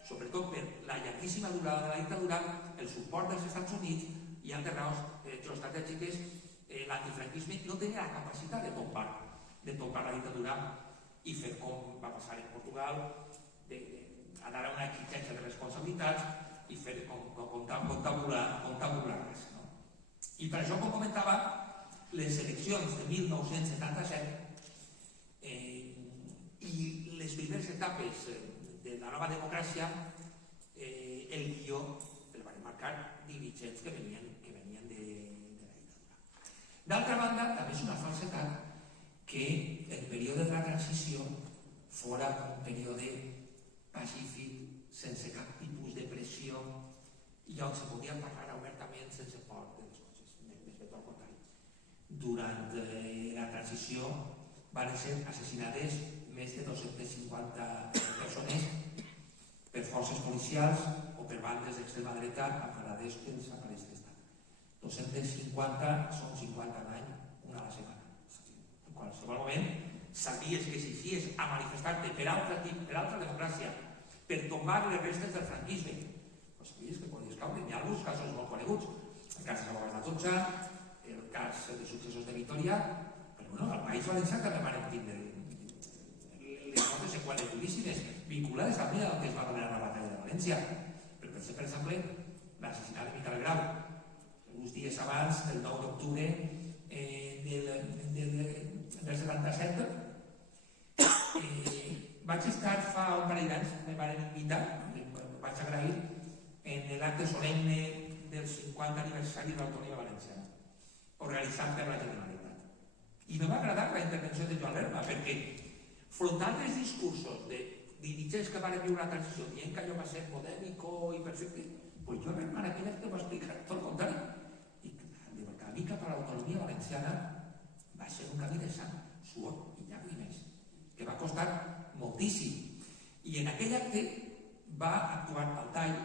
sobretot per la llarguíssima durada de la dictadura, el suport dels Estats Units i altres raons geoestratègiques. L'antifranquisme no tenia la capacitat de tombar la dictadura i fer com va passar en Portugal, anar a una exigència de responsabilitats i fer contabular-les. I per això, com comentava, les eleccions de 1977 i les primeres etapes de la nova democràcia, el guió el van marcar dirigents que venien de la dictadura. D'altra banda, també és una falsedat que el període de la transició fora un període pacífic, sense cap tipus de pressió, i on se podia parlar obertament sense por de les coses, més bé al contrari. Durant la transició van ser assassinades més de 250 persones per forces policials o per bandes d'extrema dreta enfadades pels aparells de l'Estat. 250 són 50 a l'any, una a la setmana. En qualsevol moment sabies que si eixies a manifestar-te per altra democràcia, per tombar les restes del franquisme, doncs sabies que podies caure. Hi ha alguns casos molt coneguts, el cas de Sabogas d'Atotxa, el cas de successors de Vitoria, però bueno, al País Valencià també van tindre les moltes seqüeles duríssimes vinculades també al que es va donar a la batalla de València. Per exemple, l'assassinat de Miquel Grau, uns dies abans del 9 d'octubre del 77, vaig estar fa un parell d'anys, me van invitar, vaig agrair, en l'acte solemne del 50 aniversari de l'autonomia valenciana, organitzat per la Generalitat. I me va agradar la intervenció de Joan Lerma, perquè frontant els discursos de dirigents que van viure la transició dient que allò va ser modèlico i perfecte, doncs Joan Lerma en aquella que va explicar tot el contrari. I el camí cap a l'autonomia valenciana va ser un camí de sang, suor i llàgrimes, que va costar moltíssim. I en aquell acte va actuar al tall,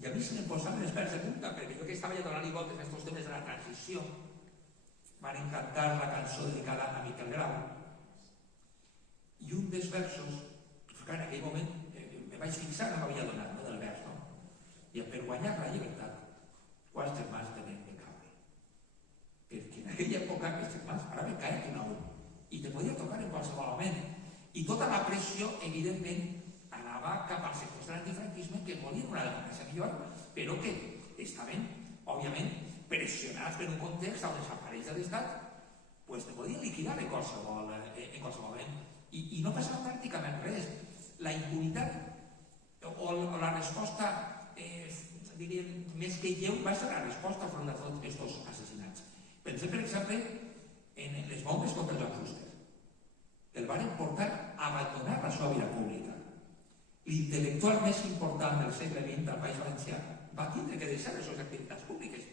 i a mi se m'hi posaven els pèls de punta, perquè jo que estava ja donant-hi voltes a aquests temes de la transició, van encantar la cançó dedicada a Miquel Grau. I un dels versos, que en aquell moment me vaig fixar, no m'havia donat, no del vers, no? I per guanyar la llibertat, quants germans tenen de caure. època, aquests germans anaven caient un a un i te podia tocar en qualsevol moment. I tota la pressió, evidentment, anava cap als sectors de l'antifranquisme que volien una democràcia millor, però que estaven, òbviament, pressionats per un context on els aparells de l'Estat te podien liquidar en qualsevol moment. I no passava pràcticament res. La impunitat o la resposta, diríem, més que lleu, va ser la resposta front a tots aquests assassinats. Pensem, per exemple, en les bombes contra Joan Fuster. El van portar a abandonar la seva vida pública. L'intel·lectual més important del segle XX al País Valencià va tindre que deixar les seves activitats públiques.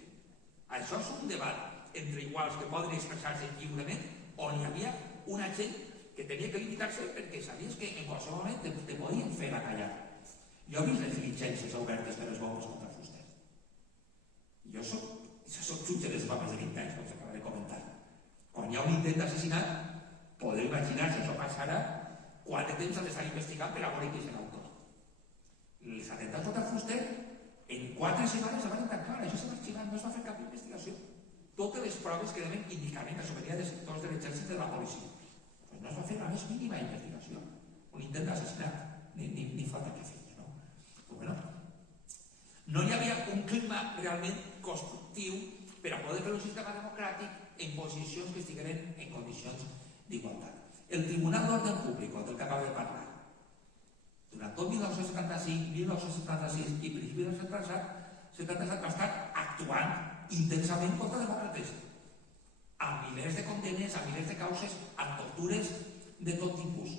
Això és un debat entre iguals que poden expressar-se lliurement, on hi havia una gent que tenia que limitar-se perquè sabies que en qualsevol moment te podien fer a callar. Jo he vist les diligències obertes per les bombes contra Fuster. Jo soc jutge des de fa més de 20 anys, com s'acaba de comentar. Quan hi ha un intent d'assassinat, podeu imaginar si això passarà quant de temps s'ha d'estar investigant per a veure qui és l'autor. Els atemptats contra Fuster, en 4 setmanes se van tancar, això se va arxivar, no es va fer cap investigació. Totes les proves que indicaven que això venia de sectors de l'exèrcit i de la policia. Pues no es va fer la més mínima investigació. Un intent d'assassinat, ni falta que feia, no? Pues bueno, no hi havia un clima realment constructiu per a poder fer un sistema democràtic en posicions que estigueren en condicions d'igualtat. El Tribunal d'Ordre Públic, del que acabo de parlar, durant tot 1975, 1976 i principis del 77 va estar actuant intensament contra demòcrates, amb milers de condemnes, amb milers de causes, amb tortures de tot tipus.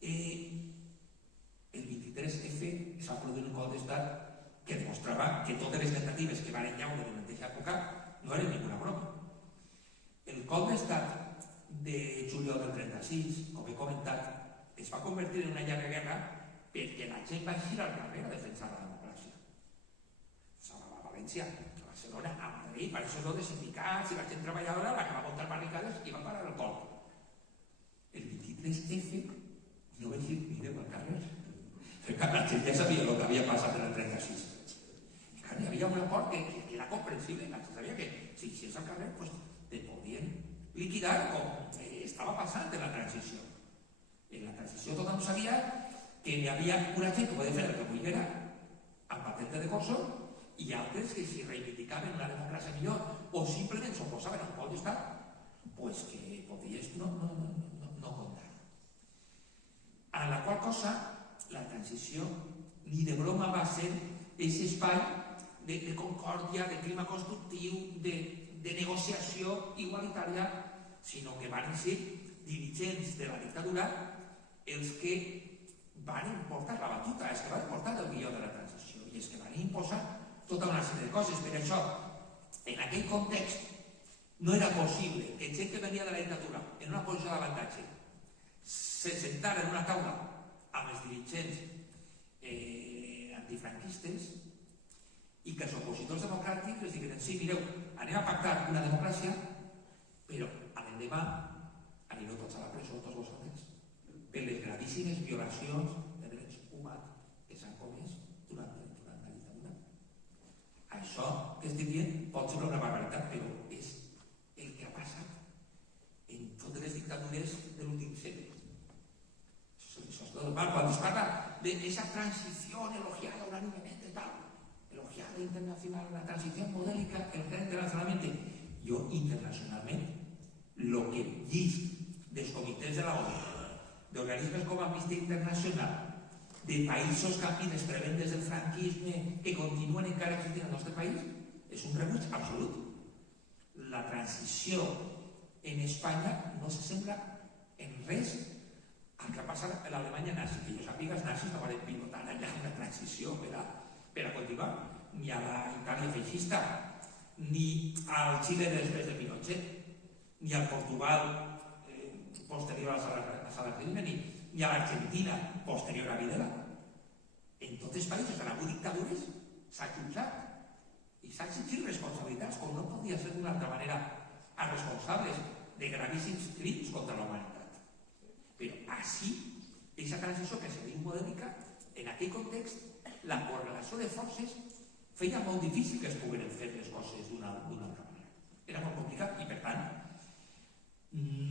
El 23F es va produir un cop d'estat que demostrava que totes les tentatives que van enllaure durant aquesta època no eren ninguna broma. El cop d'estat de juliol del 36, com he comentat, es va convertir en una llarga guerra perquè la gent va eixir al carrer a defensar la democràcia. A València, a Barcelona, a Madrid, per això tots els sindicats i la gent treballadora la que va muntar barricades i va parar el cop. El 23F no vaig dir ni Déu al carrer. La gent ja sabia el que havia passat en el 36. Hi havia un acord que era comprensible. La gent sabia que si eixies al carrer te podien liquidar com estava passant en la transició. En la transició tothom sabia que hi havia una gent que podia fer el que volguera amb patente de corso i altres que si reivindicaven una democràcia millor o simplement s'oposaven a un cop d'estat, pues que podies no comptar. A la qual cosa, la transició ni de broma va ser aquest espai de concòrdia, de clima constructiu, de negociació igualitària, sinó que van ser dirigents de la dictadura els que van portar la batuta, els que van portar el guió de la transició i els que van imposar tota una sèrie de coses. Per això, en aquell context, no era possible que gent que venia de la dictadura en una posició d'avantatge se sentara en una taula amb els dirigents antifranquistes i que els opositors democràtics els digueren sí, mireu, anem a pactar una democràcia, però a l'endemà anireu tots a la presó, tots vosaltres, per les gravíssimes violacions de drets humans que s'han comès durant la dictadura. Això que estic dient pot ser una barbaritat, però és el que ha passat en totes les dictadures de l'últim segle. Això és tot mal. Quan es parla d'esa transició elogiada unánimemente, elogiada internacional, la transición modélica, internacionalmente, jo internacionalment el que llisc dels comitès de la ONU, d'organismes com Amnistia Internacional, de països que han vist les prebendes del franquisme que continuen encara existint al nostre país, és un rebuig absolut. La transició en Espanya no s'assembla en res al que ha passat a l'Alemanya nazi, que jo sàpiga els nazis no van pilotar allà una transició per a continuar, ni a la Itàlia feixista, ni al Xile després de Pinochet, ni al Portugal posterior a Saladino, ni a l'Argentina posterior a Videla. En tots els països on ha hagut dictadures s'ha jutjat i s'ha exigit responsabilitats, com no podia ser d'una altra manera, a responsables de gravíssims crims contra la humanitat. Però així, aquesta transició que se diu modèlica, en aquell context, la correlació de forces feia molt difícil que es pogueren fer les coses d'una altra manera. era molt complicat i, per tant,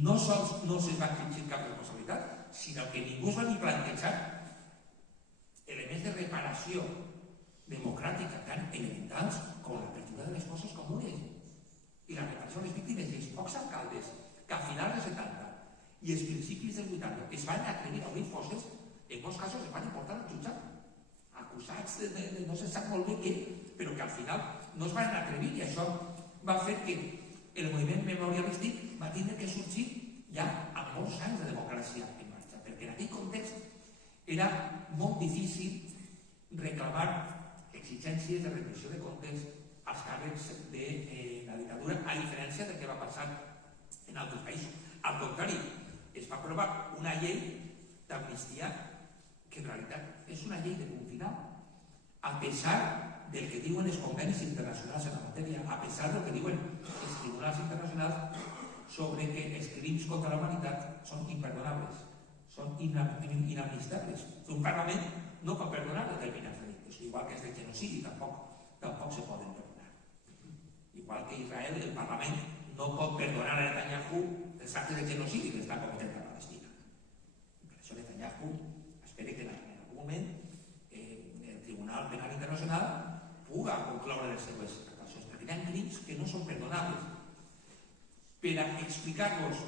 no sols no se'ls va exigir cap responsabilitat, sinó que ningú es va ni plantejar elements de reparació democràtica tan elementals com l'apertura de les fosses comunes i la reparació de les víctimes i els pocs alcaldes que a finals dels 70 i els principis dels 80 es van atrevir a obrir fosses, en molts casos es van importar al jutjat, acusats de no se sap molt bé què, però que al final no es van atrevir, i això va fer que el moviment memorialístic va tindre que sorgir ja amb molts anys de democràcia en marxa, perquè en aquell context era molt difícil reclamar exigències de rendició de comptes als càrrecs de la dictadura, a diferència del que va passar en altres països. Al contrari, es va aprovar una llei d'amnistia que en realitat és una llei de punt final, a pesar del que diuen els convenis internacionals en la matèria, a pesar del que diuen els tribunals internacionals sobre que els crims contra la humanitat són imperdonables, són inamnistables. Un Parlament no pot perdonar determinats delictes, igual que els de genocidi tampoc se poden perdonar. Igual que Israel, el Parlament no pot perdonar a Netanyahu els actes de genocidi que està cometent a Palestina. Per això Netanyahu espera que en algun moment el Tribunal Penal Internacional puga concloure les seues actuacions, perquè hi ha crims que no són perdonables. Per a explicar-los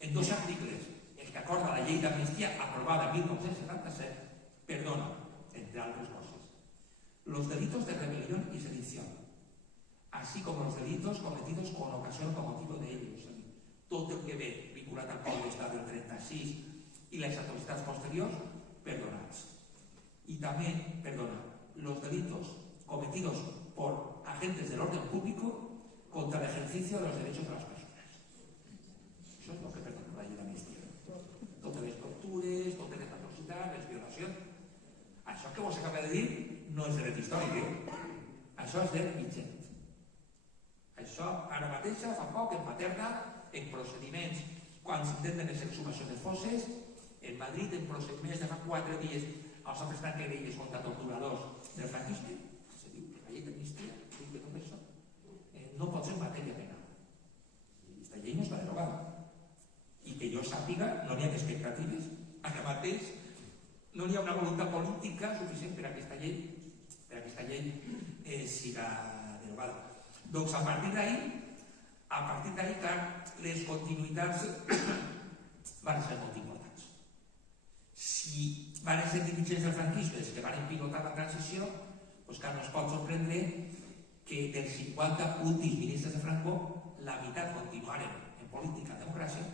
en dos articles, el que acorda la llei d'amnistia aprovada en 1977, perdona, entre altres coses, los delitos de rebelión y sedición, así como los delitos cometidos con ocasión o motivo de ellos, tot el que ve vinculat al codi d'estat del 36 i les atrocitats posteriors, perdonats. Y también, perdona, los delitos cometidos por agentes del orden público contra el ejercicio de los derechos de las personas. Això és el que perdona la llei d'amnistia. Totes les tortures, totes les atrocitats, les violacions. Això que vos acaba de dir no és dret històric, això és dret vigent. Això ara mateix, fa poc, en Paterna, en procediments, quan s'intenten les exhumacions de fosses, en Madrid, en procediments de fa 4 dies, els homes estan querelles contra torturadors del franquisme, se diu que la llei d'amnistia diu que tot això no pot ser matèria penal. I aquesta llei no està derogada. I que jo sàpiga, no n'hi ha expectatives, ara mateix no n'hi ha una voluntat política suficient per a aquesta llei siga derogada. Doncs a partir d'ahir, clar, les continuïtats van ser molt importants. Si van ser dirigents del franquisme els que van pilotar la transició, doncs clar, no es pot sorprendre que dels 50 últims ministres de Franco, la meitat continuaren en política en democràcia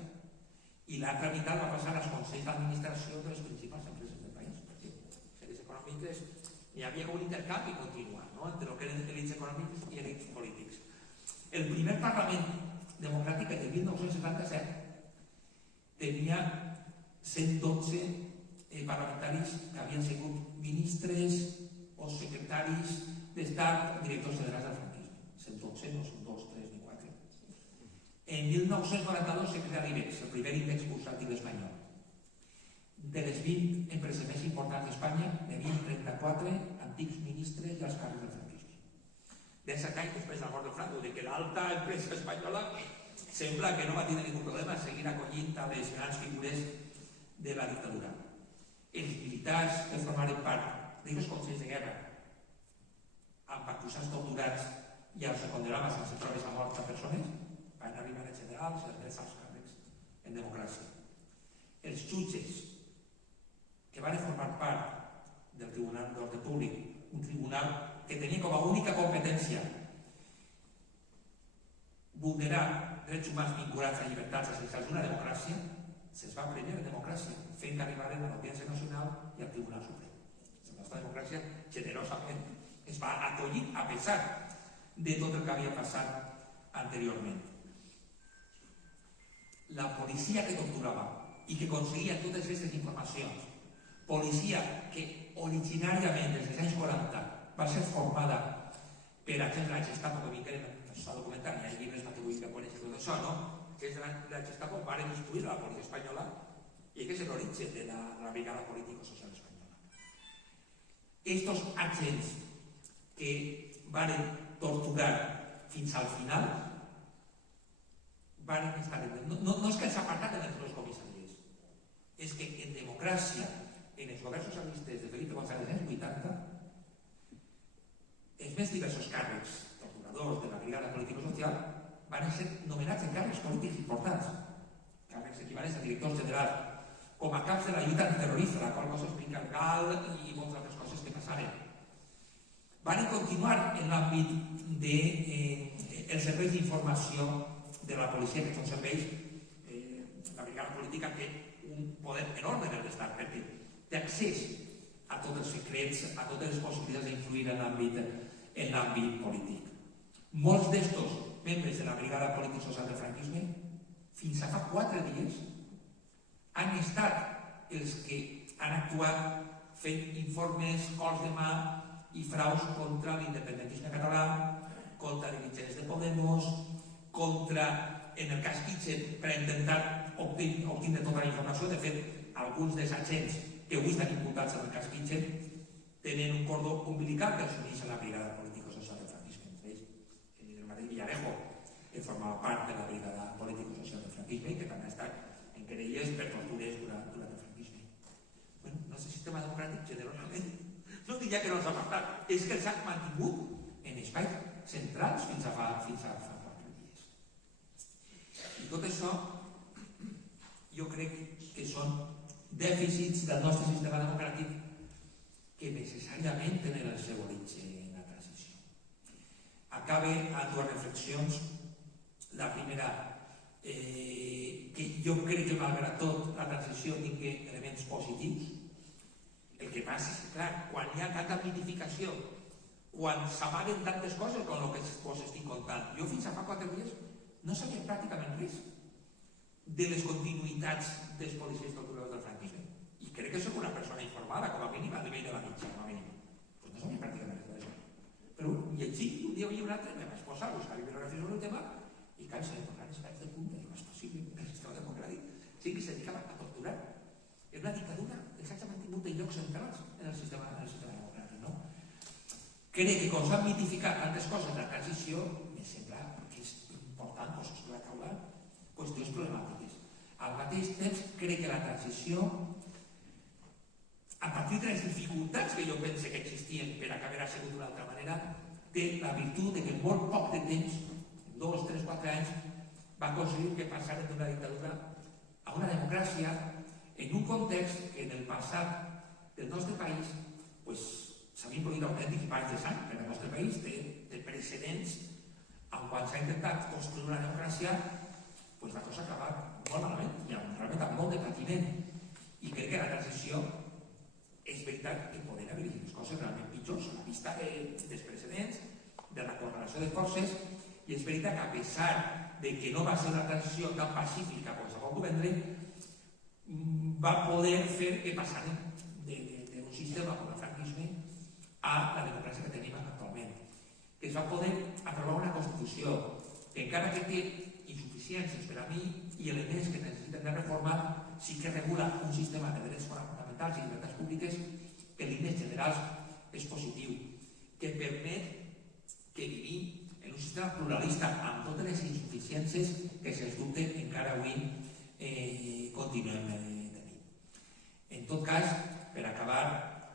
i l'altra meitat va passar als consells d'administració de les principals empreses del país, perquè en les econòmiques hi havia un intercanvi continuat, no?, entre el que eren elits econòmics i elits polítics. El primer Parlament democràtic de 1977 tenia 112 parlamentaris que havien sigut ministres o secretaris d'Estat, directors generals del franquisme. 112, no són 2, 3 ni 4. En 1992 se crea l'IBEX, el primer índex bursátil espanyol. De les 20 empreses més importants d'Espanya, n'hi havia 34 antics ministres i alts càrrecs del franquisme. D'ençà anys després de la mort de Franco, de que l'alta empresa espanyola sembla que no va tenir ningú problema a seguir acollint a les grans figures de la dictadura. Els militars que formaren part dels consells de guerra amb acusats torturats i els condenaven sense proves a mort a persones van arribar a generals i als alts càrrecs en democràcia. Els jutges que van formar part del Tribunal d'Ordre Públic, un tribunal que tenia com a única competència vulnerar drets humans vinculats a llibertats essencials d'una democràcia, se'ls va premiar en democràcia, fent que arribaren a l'Audiència Nacional i al Tribunal Suprem. La nostra democràcia generosament es va acollir a pesar de tot el que havia passat anteriorment. La policia que torturava i que aconseguia totes aquestes informacions, policia que originàriament des dels anys 40 va ser formada per agents de la Gestapo, que vingueren, això s'ha documentat, hi ha llibres categòrics que coneixen tot això, no? Agents de la Gestapo van instruir la policia espanyola i aquest és l'origen de la brigada político-social espanyola. Estos agents que van torturar fins al final van estar... No és que els apartat en les dues comissaries, és que en democràcia, en els governs socialistes de Felipe González en els 80, els més diversos càrrecs torturadors de la brigada político-social van ser nomenats en càrrecs polítics importants, càrrecs equivalents a directors generals, com a caps de la lluita antiterrorista, la qual cosa explica el GAL i moltes altres coses que passaven. Van continuar en l'àmbit dels serveis d'informació de la policia, que són serveis, la brigada política té un poder enorme en l'Estat, perquè té accés a tots els secrets, a totes les possibilitats d'influir en l'àmbit polític. Molts d'estos membres de la brigada polític-social del franquisme, fins a fa 4 dies, han estat els que han actuat fent informes, cols de mà i fraus contra l'independentisme català, contra dirigents de Podemos, contra, en el cas Kitchen, per intentar obtenir tota la informació. De fet, alguns dels agents que avui estan imputats en el cas Kitchen tenen un cordó umbilical que els uneix a la brigada político-social del franquisme. Entre ells, el mateix Villarejo, que formava part de la brigada político-social del franquisme i que també ha estat en querelles per tortures durant el franquisme. Bueno, el nostre sistema democràtic, generosament, no diria que no els ha apartat, és que els ha mantingut en espais centrals fins a fa 4 dies. I tot això jo crec que són dèficits del nostre sistema democràtic que necessàriament tenen el seu origen en la transició. Acabe amb 2 reflexions. La primera, que jo crec que malgrat tot la transició tingui elements positius. El que passa és que, clar, quan hi ha tanta mitificació, quan s'amaguen tantes coses com el que us estic contant, jo fins a fa 4 dies no sabia pràcticament res de les continuïtats dels policies torturadors del franquisme. I crec que soc una persona informada, com a mínim, a nivell de la mitja, com a mínim. Doncs no sabia pràcticament res d'això. Però llegint un dia o un altre, me vaig posar a buscar bibliografia sobre el tema i clar, s'ha de tocar els peus de punta. No és possible que el sistema democràtic sigui que se dedicava a torturar. És una dictadura que s'ha mantingut en llocs centrals en el sistema democràtic, no? Crec que com s'han mitificat tantes coses de la transició, me sembla que és important posar sobre la taula qüestions problemàtiques. Al mateix temps, crec que la transició, a partir de les dificultats que jo pense que existien per acabar sigut d'una altra manera, té la virtut de que en molt poc de temps, 2, 3, 4 anys, va aconseguir que passaren d'una dictadura a una democràcia en un context que en el passat del nostre país s'havien produït autèntics banys de sang, perquè el nostre país té precedents en quan s'ha intentat construir una democràcia, la cosa acaba molt malament i realment amb molt de patiment. I crec que la transició és veritat que poden haver-hi les coses realment pitjors a la vista dels precedents, de la correlació de forces, i és veritat que a pesar de que no va ser una transició tan pacífica com s'ha volgut vendre, va poder fer que passaren d'un sistema com el franquisme a la democràcia que tenim actualment. Que es va poder aprovar una Constitució que encara que té insuficiències per a mi i elements que necessiten de reforma, sí que regula un sistema de drets fonamentals i llibertats públiques que en línies generals és positiu, que permet que vivim en un sistema pluralista amb totes les insuficiències que sens dubte encara avui continuem tenint. En tot cas, per acabar,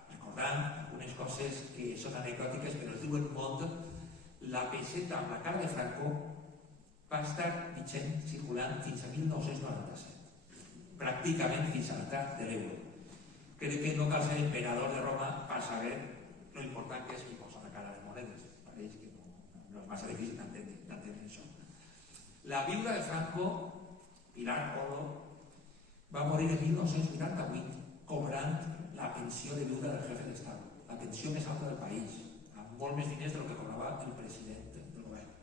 recordant algunes coses que són anecdòtiques però es diuen molt, la peseta amb la cara de Franco va estar circulant fins a 1997, pràcticament fins a l'entrada de l'euro. Crec que no cal ser emperador de Roma per saber lo important que és posar la cara de monedes. Pareix que no és massa difícil d'entendre això. La viuda de Franco, Pilar Polo, va morir en 1988 cobrant la pensió de viuda del jefe d'Estat, la pensió més alta del país, amb molt més diners del que cobrava el president del govern,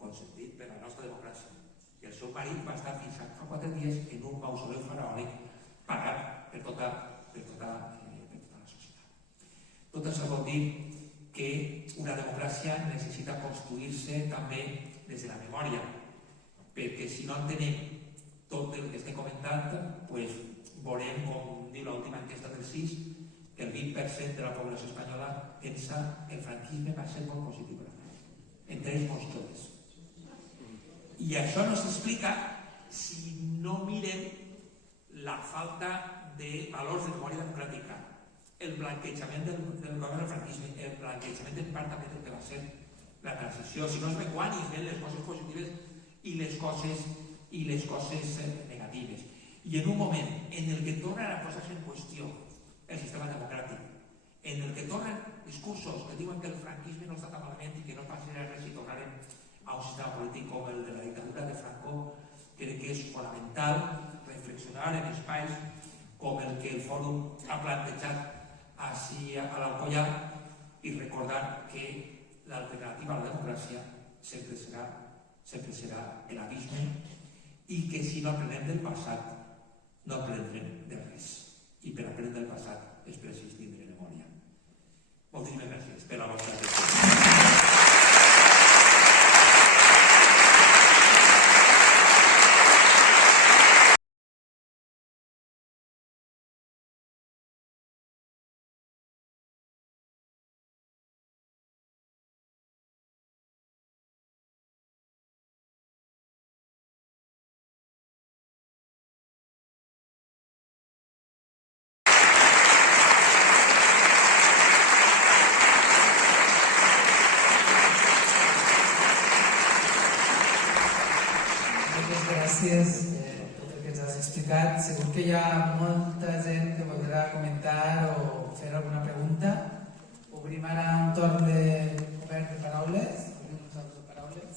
consentit per la nostra democràcia. I el seu marit va estar fins a fa 4 dies en un mausoleu faraònic pagat per tota la societat. Tot això vol dir que una democràcia necessita construir-se també des de la memòria, perquè si no entenem tot el que estem comentant, veurem, com diu l'última enquesta del CIS, que el 20% de la població espanyola pensa que el franquisme va ser molt positiu per a ells, entre ells molts joves. I això no s'explica si no mirem la falta de valors de memòria democràtica, el blanquejament del govern del franquisme, el blanquejament en part també del que va ser la transició, si no es ve quan i es ven les coses positives i les coses negatives. I en un moment en el que tornen a posar-se en qüestió el sistema democràtic, en el que tornen discursos que diuen que el franquisme no està tan malament i que no passarà res si tornarem a un sistema polític com el de la dictadura de Franco, crec que és fonamental reflexionar en espais com el que el Fòrum ha plantejat així a l'Alcoià i recordar que l'alternativa a la democràcia sempre serà l'abisme i que si no aprenem del passat no aprendrem de res. I per aprendre del passat és precís tindre memòria. Moltíssimes gràcies per la vostra atenció. Gràcies per tot el que ens has explicat. Segur que hi ha molta gent que voldrà comentar o fer alguna pregunta. Obrim ara un torn obert de paraules. Obrim un torn de paraules.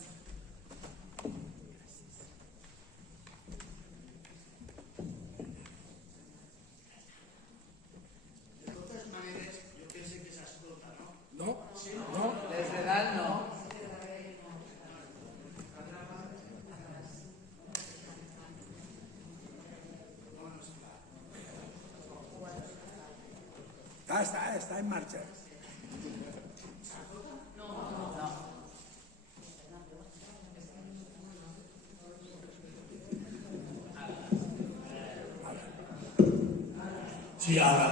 De totes maneres, jo penso que s'escolta, no? No? Sí, no? No? Des de dalt no. Està en marxa. Sí, ara.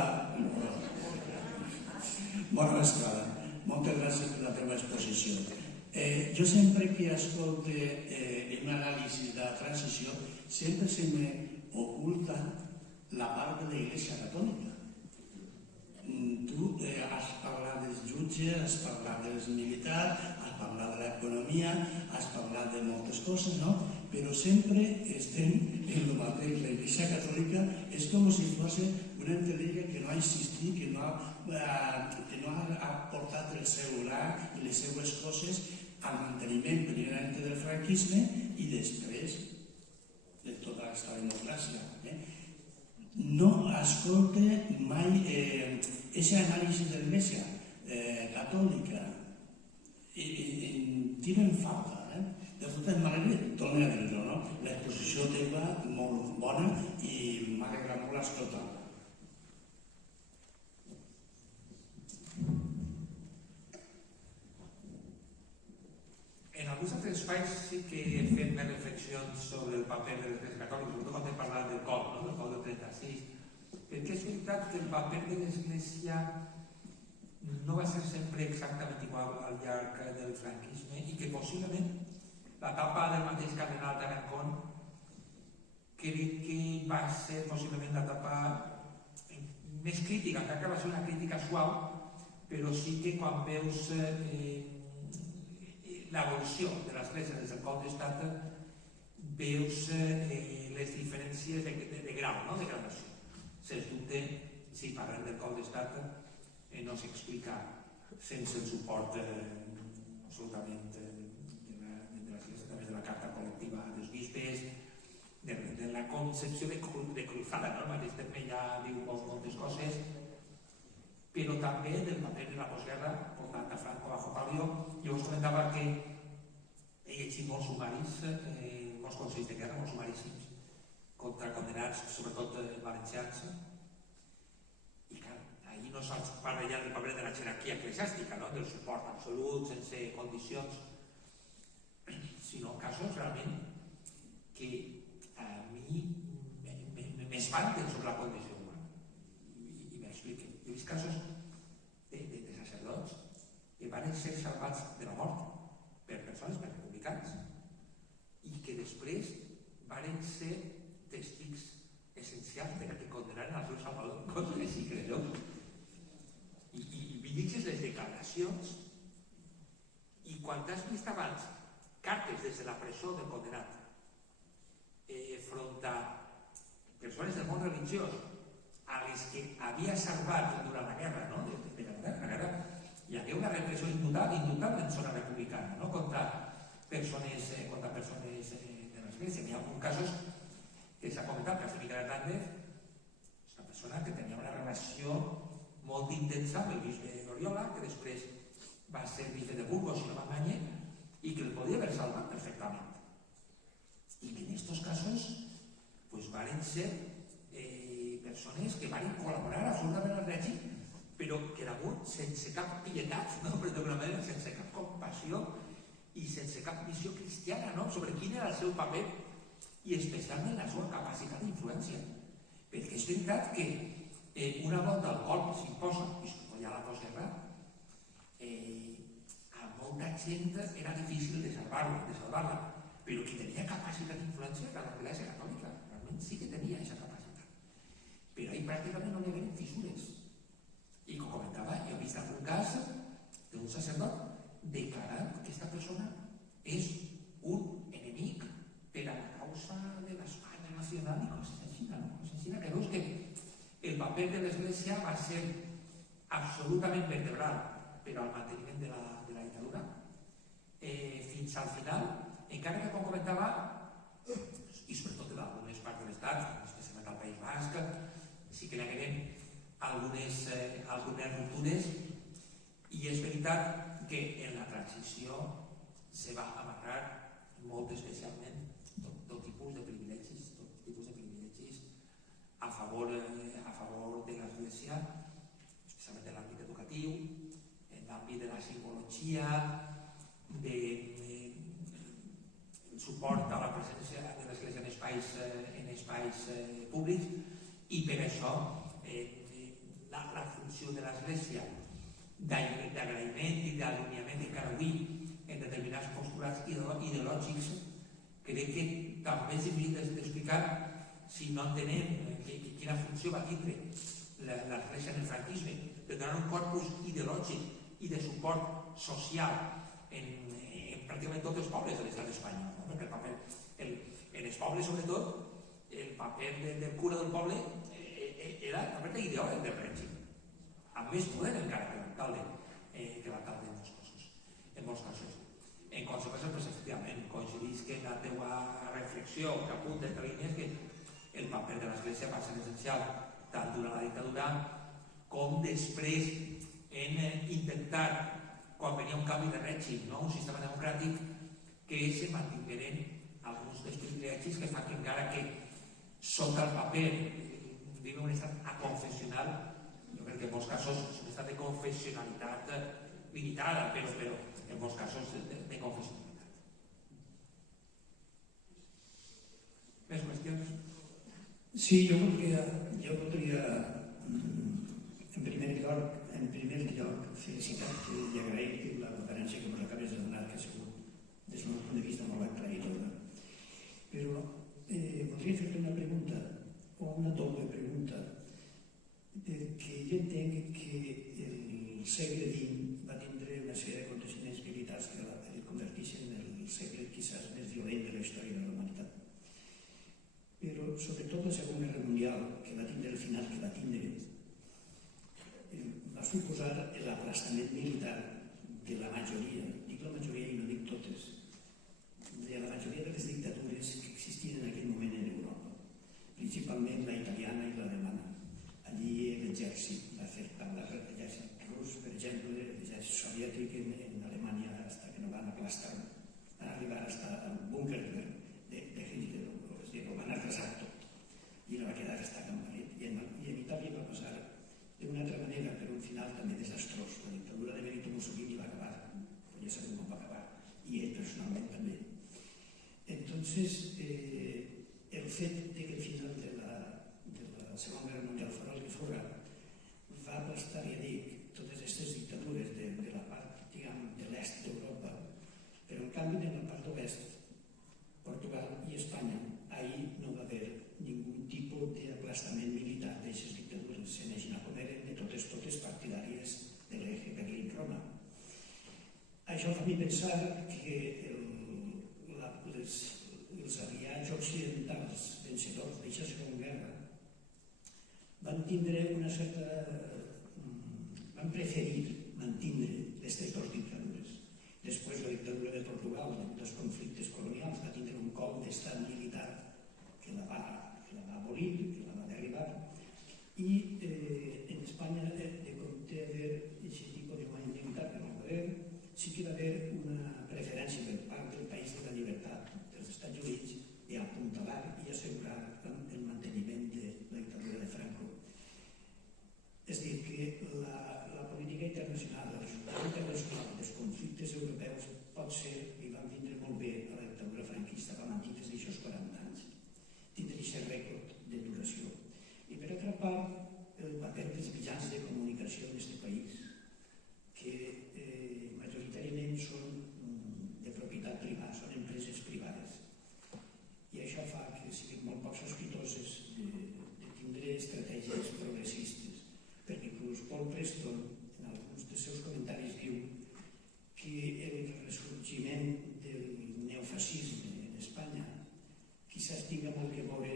Bona vesprada. Moltes gràcies per la teva exposició. Jo sempre que escolto una anàlisi de la transició, sempre se m'oculta la part de l'Església Catòlica. Tu has parlat dels jutges, has parlat dels militars, has parlat de l'economia, has parlat de moltes coses, no? Però sempre estem en el mateix. L'Església Catòlica és com si fos una entesa que no ha existit, que no ha portat el seu orar i les seues coses al manteniment primerament del franquisme i després de tota aquesta democràcia. No escolta mai aquesta anàlisi de l'Església Catòlica. Tira en falta. De totes maneres, torno a dir-ho, no? L'exposició teva molt bona i m'ha alegrat molt escoltar-la. En alguns altres espais sí que he fet més reflexions sobre el paper de l'Església Catòlica, sobretot quan he parlat del col, no? Del col del 36, perquè és veritat que el paper de l'Església no va ser sempre exactament igual al llarg del franquisme i que possiblement l'etapa del mateix cardenal d'Arancón crec que va ser possiblement l'etapa més crítica, encara que va ser una crítica suau, però sí que quan veus l'evolució de l'Església des del cop d'estat veus les diferències de grau, no? De gradació. Sens dubte, si parlem del cop d'estat, no s'explica sense el suport absolutament de l'Església, també de la carta col·lectiva dels bisbes, de la concepció de cruzada, no? El mateix terme ja diu moltes coses, però també del paper de la postguerra portant a Franco bajo palio. Jo us comentava que he llegit molts sumaris, molts consells de guerra, molts sumaríssims, contra condenats, sobretot valencians, i clar, ahir no se'ls parla ja del paper de la jerarquia eclesiàstica, no? Del suport absolut, sense condicions, sinó casos realment que a mi m'espanten sobre la condició humana. I m'expliquen. He vist casos de sacerdots que van ser salvats de la mort per persones, per republicans, i que varen ser testics essencials perquè condenaren el seu Salvador contra els creadors. I vinixes les declaracions i quan t'has vist abans cartes des de la presó del condenat front a persones del món religiós a les que havia salvat durant la guerra, no? La guerra hi havia una repressió indubtable en zona republicana, no? contra persones de l'església. Hi ha alguns casos que s'ha comentat, que el Miguel Hernández és una persona que tenia una relació molt intensa amb el bisbe d'Oriola, que després va ser bisbe de Burgos, si no m'enganye, i que el podia haver salvat perfectament. I que en aquests casos varen ser persones que varen col·laborar absolutament al règim, però que damunt, sense cap pietat, no? Per d'alguna manera, sense cap compassió i sense cap visió cristiana, no? Sobre quin era el seu paper i especialment la seva capacitat d'influència. Perquè és veritat que una volta el colp s'imposa, i hi ha la postguerra, a molta gent era difícil de salvar-la, però qui tenia capacitat d'influència era l'Església Catòlica, realment sí que tenia aquesta capacitat. Però ahí pràcticament no hi havia fissures. I com comentava, jo he vist algun cas d'un sacerdot declarant que aquesta persona és un enemic per a la causa de l'Espanya nacional i coses així, no? Coses així que veus que el paper de l'Església va ser absolutament vertebral per al manteniment de la dictadura fins al final, encara que com comentava, i sobretot en algunes parts de l'Estat, especialment al País Basc, sí que hi hagueren algunes ruptures, i és veritat que en la transició se va amarrar molt especialment tot tipus de privilegis, a favor de l'Església, especialment en l'àmbit educatiu, en l'àmbit de la psicologia, el suport a la presència de l'Església en espais públics, i per això la funció de l'Església d'agraïment i d'alineament encara avui en determinats postulats ideològics crec que també és difícil d'explicar si no entenem quina funció va tindre l'Església en el franquisme de donar un corpus ideològic i de suport social en pràcticament tots els pobles de l'estat espanyol, no? Perquè el paper, en els pobles sobretot, el paper del cura del poble era el paper d'ideòleg del règim, amb més poder encara que l'alcalde en molts casos. En conseqüència, doncs, efectivament, coincidís que en la teva reflexió que apunta entre línies que el paper de l'Església va ser essencial tant durant la dictadura com després en intentar, quan venia un canvi de règim, no? Un sistema democràtic, que se mantingueren alguns dels privilegis que fan que encara que sota el paper vivim un estat aconfessional, jo crec que en molts casos és un estat de confessionalitat limitada, però en molts casos de confessionalitat. Més qüestions? Sí, jo voldria en primer lloc felicitar-te i agrair-te la conferència que ens acabes de donar, que ha sigut des del meu punt de vista molt aclaridora. Però voldria fer-te una pregunta, o una doble pregunta, perquè jo entenc que el segle XX va tindre una sèrie d'aconteciments militars que el converteixen en el segle quizás més violent de la història de la humanitat. Però sobretot la Segona Guerra Mundial, que va tindre el final que va tindre, va suposar l'aplastament militar de la majoria, dic la majoria i no dic totes, de la majoria de les dictadures que existien en aquell moment en Europa, principalment la italiana i l'alemana. Allí l'exèrcit va fer parlar l'exèrcit rus, per exemple, l'exèrcit soviètic en Alemanya, fins que no van aplastar, van arribar fins al búnquer de Hitler, és dir, ho van arrasar tot, i no va quedar fins Campanet. I en Itàlia va passar d'una altra manera, per un final també desastrós. La dictadura de Benito Mussolini va acabar, però ja sabem com va acabar, i ell personalment també. Entonces, el fet de que el final de la Segona Guerra Mundial fora el que fora va aplastar, ja dic, totes aquestes dictadures de la part, diguem, de l'est d'Europa, però en canvi en la part d'oest, Portugal i Espanya, ahir això fa a mi pensar que els aliats occidentals vencedors d'aquesta Segona Guerra van tindre una certa... van preferir mantindre les tres dictadures. Després la dictadura de Portugal, dels conflictes colonials, va tindre un cop d'estat militar que la va abolir, que la va derribar, i en Espanya, de compte d'aquest tipus de militar que no va haver, sí que va haver una preferència per part del país de la llibertat dels Estats Units d'apuntalar i assegurar el manteniment de la dictadura de Franco. És a dir, que la política internacional, el resultat internacional dels conflictes europeus pot ser, i van vindre molt bé a la dictadura franquista, va mantenir des d'aixòs 40 anys, tindre aquest rècord de duració. I per altra part, el paper dels mitjans de comunicació en aquest país, que majoritàriament són de propietat privada, són empreses privades. I això fa que siguin molt poc sospitoses de tindre estratègies progressistes, perquè inclús Paul Preston, en alguns dels seus comentaris, diu que el ressorgiment del neofascisme en Espanya quizás tinga molt que veure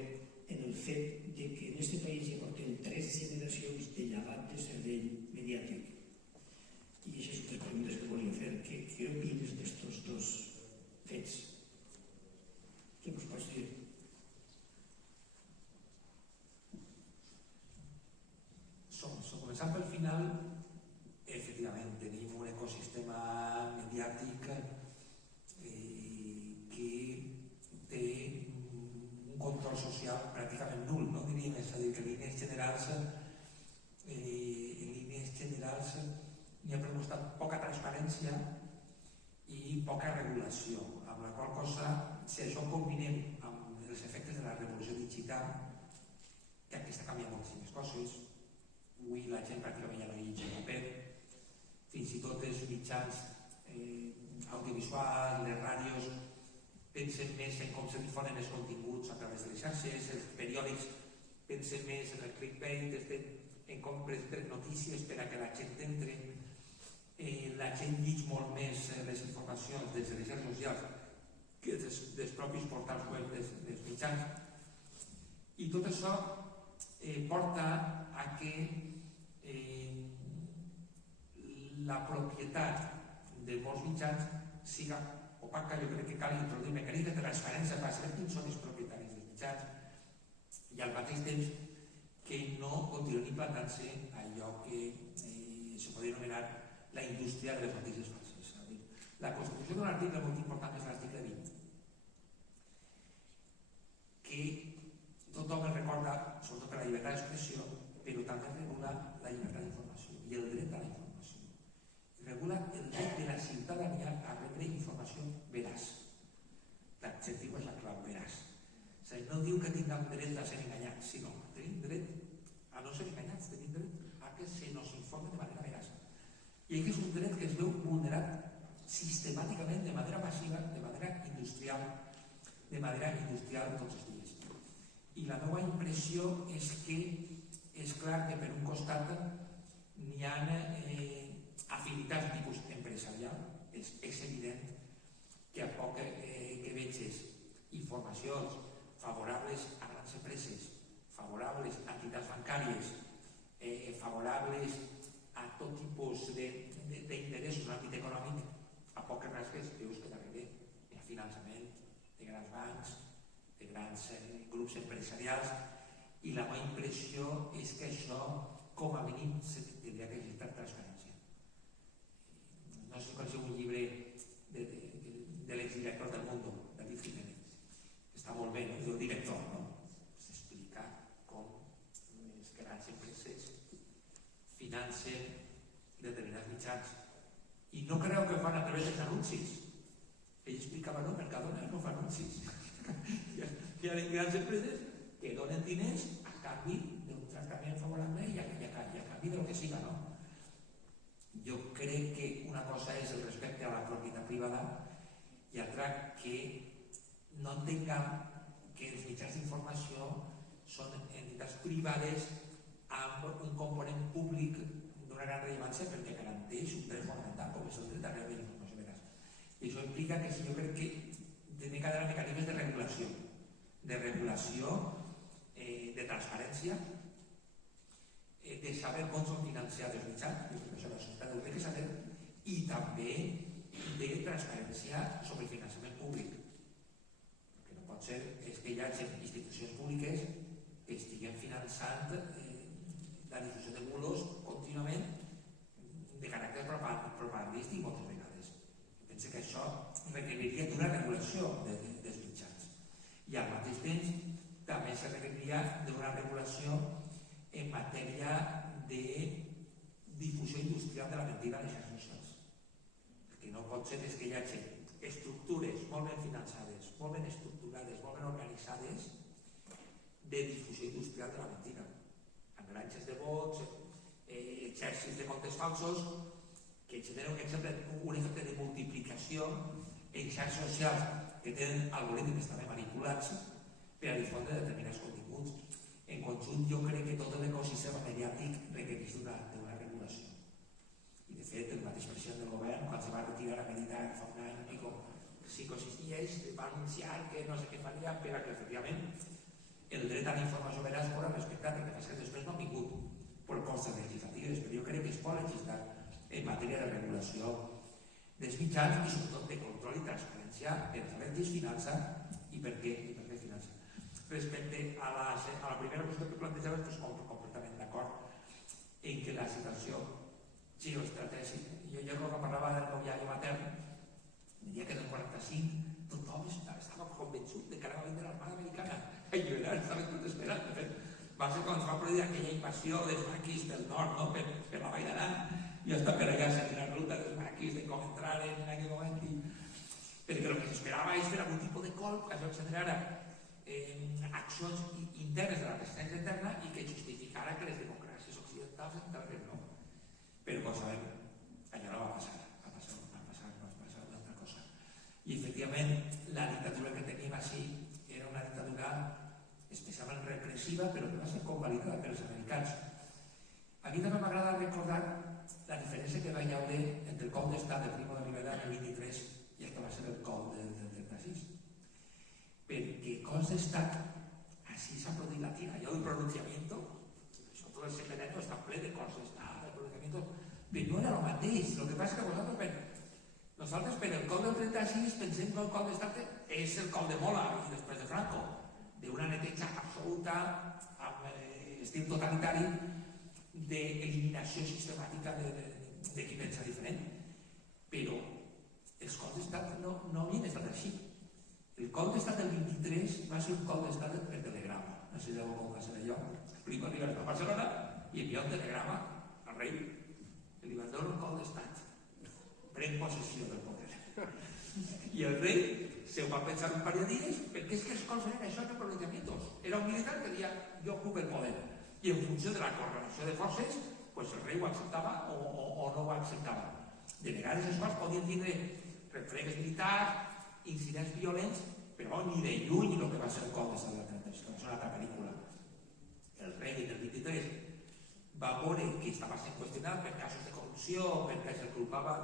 en el fet de que en aquest país ja portem 3 generacions de llevat de cervell mediàtic. I aquestes són les preguntes que volia fer. Què opines d'estos dos fets? Què us pots dir? Començant pel final, efectivament, tenim un ecosistema mediàtic que té un control social pràcticament nul, no diríem, és a dir, que en línies generals n'hi ha per mostrar poca transparència i poca regulació, amb la qual cosa, si això ho combinem amb els efectes de la revolució digital, que aquesta canvia moltíssimes coses. Avui la gent pràcticament ja no llegeix paper, fins i tot els mitjans audiovisuals, les ràdios, pensen més en com se difonen els continguts a través de les xarxes, els periòdics pensen més en el clickbait, en com presenten notícies per a que la gent entre. La gent llig molt més les informacions des de les xarxes socials que dels propis portals web dels mitjans. I tot això porta a que la propietat de molts mitjans siga opaca. Jo crec que cal introduir mecanismes de transparència per saber quins són els propietaris dels mitjans i al mateix temps que no continuen implantant-se allò que se podria anomenar la indústria de les notícies falses. La constitució d'un article molt important és l'article 20, que tothom el recorda, sobretot per la llibertat d'expressió, però també regula la llibertat d'informació i el dret a la informació. Regula el dret de la ciutadania a rebre informació veraç. L'adjectiu és la clau, veraç. És a dir, no diu que tinguem dret a ser enganyats, sinó que tenim dret a no ser enganyats, tenim dret a que se nos informe de manera veraç. I aquest és un dret que es veu vulnerat sistemàticament, de manera massiva, de manera industrial tots els dies. I la meva impressió és que és clar que per un costat n'hi ha afinitats de tipus empresarial. És evident que a poc que veges informacions favorables a grans empreses, favorables a entitats bancàries, favorables a tot tipus d'interessos en l'àmbit econòmic, a poc que rasques veus que darrere hi ha finançament de grans bancs, de grans grups empresarials, i la meva impressió és que això, com a mínim, tindria que existir transparència. No sé si coneixeu un llibre de l'exdirector del Mundo, David Jiménez, que està molt bé, no? És el director, no? S'explica com les grans empreses financen determinats mitjans. I no creu que ho fan a través dels anuncis. Ell explicava, no, Mercadona no fa anuncis. Hi ha grans empreses que donen diners a canvi d'un tractament favorable i a canvi del que siga, no? Jo crec que una cosa és el respecte a la propietat privada i altra que no entenguem que els mitjans d'informació són entitats privades amb un component públic d'una gran rellevància perquè garanteix un dret fonamental com és el dret a rebre informació veraç. I això implica que jo crec que ha d'haver mecanismes de regulació, de transparència, de saber com són financiats els mitjans, jo crec que això la societat ho té que saber, i també de transparència sobre el finançament públic. El que no pot ser és que hi hagi institucions públiques que estiguen finançant la difusió de bulos contínuament de caràcter propagandístic moltes vegades. Penso que això requeriria d'una regulació dels mitjans. I al mateix temps també se requeriria d'una regulació en matèria de difusió industrial de la mentida a les xarxes socials. El que no pot ser és que hi hagi estructures molt ben finançades, molt ben estructurades, molt ben organitzades de difusió industrial de la mentida. Amb granges de vots, exèrcits de comptes falsos, que generen un efecte de multiplicació en xarxes socials que tenen algoritmes també manipulats per a difondre determinats continguts. En conjunt, jo crec que tot l'ecosistema mediàtic requereix d'una regulació. I, de fet, el mateix president del govern, quan se va retirar a meditar fa un any i com 5 o 6 dies, va anunciar que no sé què faria per a que, efectivament, el dret a la informació veraç fos respectat, perquè passa que després no han vingut per coses legislatives, però jo crec que es pot legislar en matèria de regulació dels mitjans i sobretot de control i transparència per saber qui es finança i per què finança. Respecte a la primera qüestió que plantejava, estic completament d'acord en que la situació geoestratègica, jo no parlava del noviari matern, diria que del 45 tothom estava convençut de que ara va vindre l'armada americana a alliberar, estaven tots esperant. De fet, va ser quan es va produir aquella invasió dels maquis del nord, no? per la Vall d'Aran, i està per allà seguint la ruta dels maquis de com entrar en aquell moment, perquè el que s'esperava és fer algun tipus de colp que això generara accions internes de la resistència interna i que justificara que les democràcies occidentals entraven no. Però com sabem, allò no va passar, va passar una altra cosa. I efectivament la dictadura que teníem així era una dictadura especialment repressiva, però que va ser convalidada pels americans. A mi també m'agrada recordar la diferència que va hi haver entre el cop d'estat del Primo de Rivera el 23 i el que va ser el cop del 36. Perquè cops d'estat, així s'ha produït la tira, allò del pronunciamiento, això tot el segle XIX està ple de cops d'estat, de pronunciamiento, però no era el mateix. El que passa és que nosaltres per el cop del 36 pensem que el cop d'estat és el cop de Mola i després de Franco, d'una neteja absoluta, amb estil totalitari, d'eliminació sistemàtica de qui pensa diferent. Però els cops d'estat no havien estat així. El cop d'estat del 23 va ser un cop d'estat per telegrama. No sé si com va ser allò. Primo Rivera a Barcelona i envia un telegrama al rei que li va donar un cop d'estat. Pren possessió del poder. I el rei se ho va pensar un parell de dies perquè és que els cops eren això de pronunciamientos. Era un militar que deia jo ocupo el poder. I en funció de la correlació de forces, pues el rei ho acceptava o no ho acceptava. De vegades els cops podien tindre refregues militars, incidents violents, però ni de lluny el que va ser el cop d'estat del 36, que va ser una altra pel·lícula. El rei del 23 va veure que estava sent qüestionat per casos de corrupció, perquè es culpava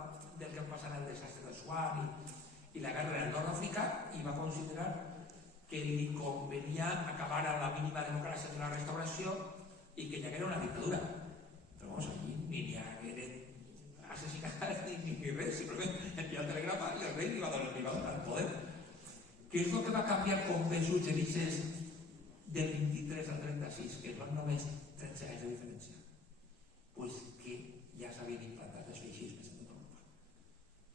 del que passava el desastre de Swan i la guerra del Nord-Àfrica, i va considerar que li convenia acabar a la mínima democràcia de la restauració i que hi haguera una dictadura. Però allí ni hi hagueren assassinats ni res, simplement enviar el telegrama i el rei li va donar el poder. Què és el que va canviar com bé suggerixes del 23 al 36, que són només 13 anys de diferència? Pues que ja s'havien implantat els feixismes en tota Europa,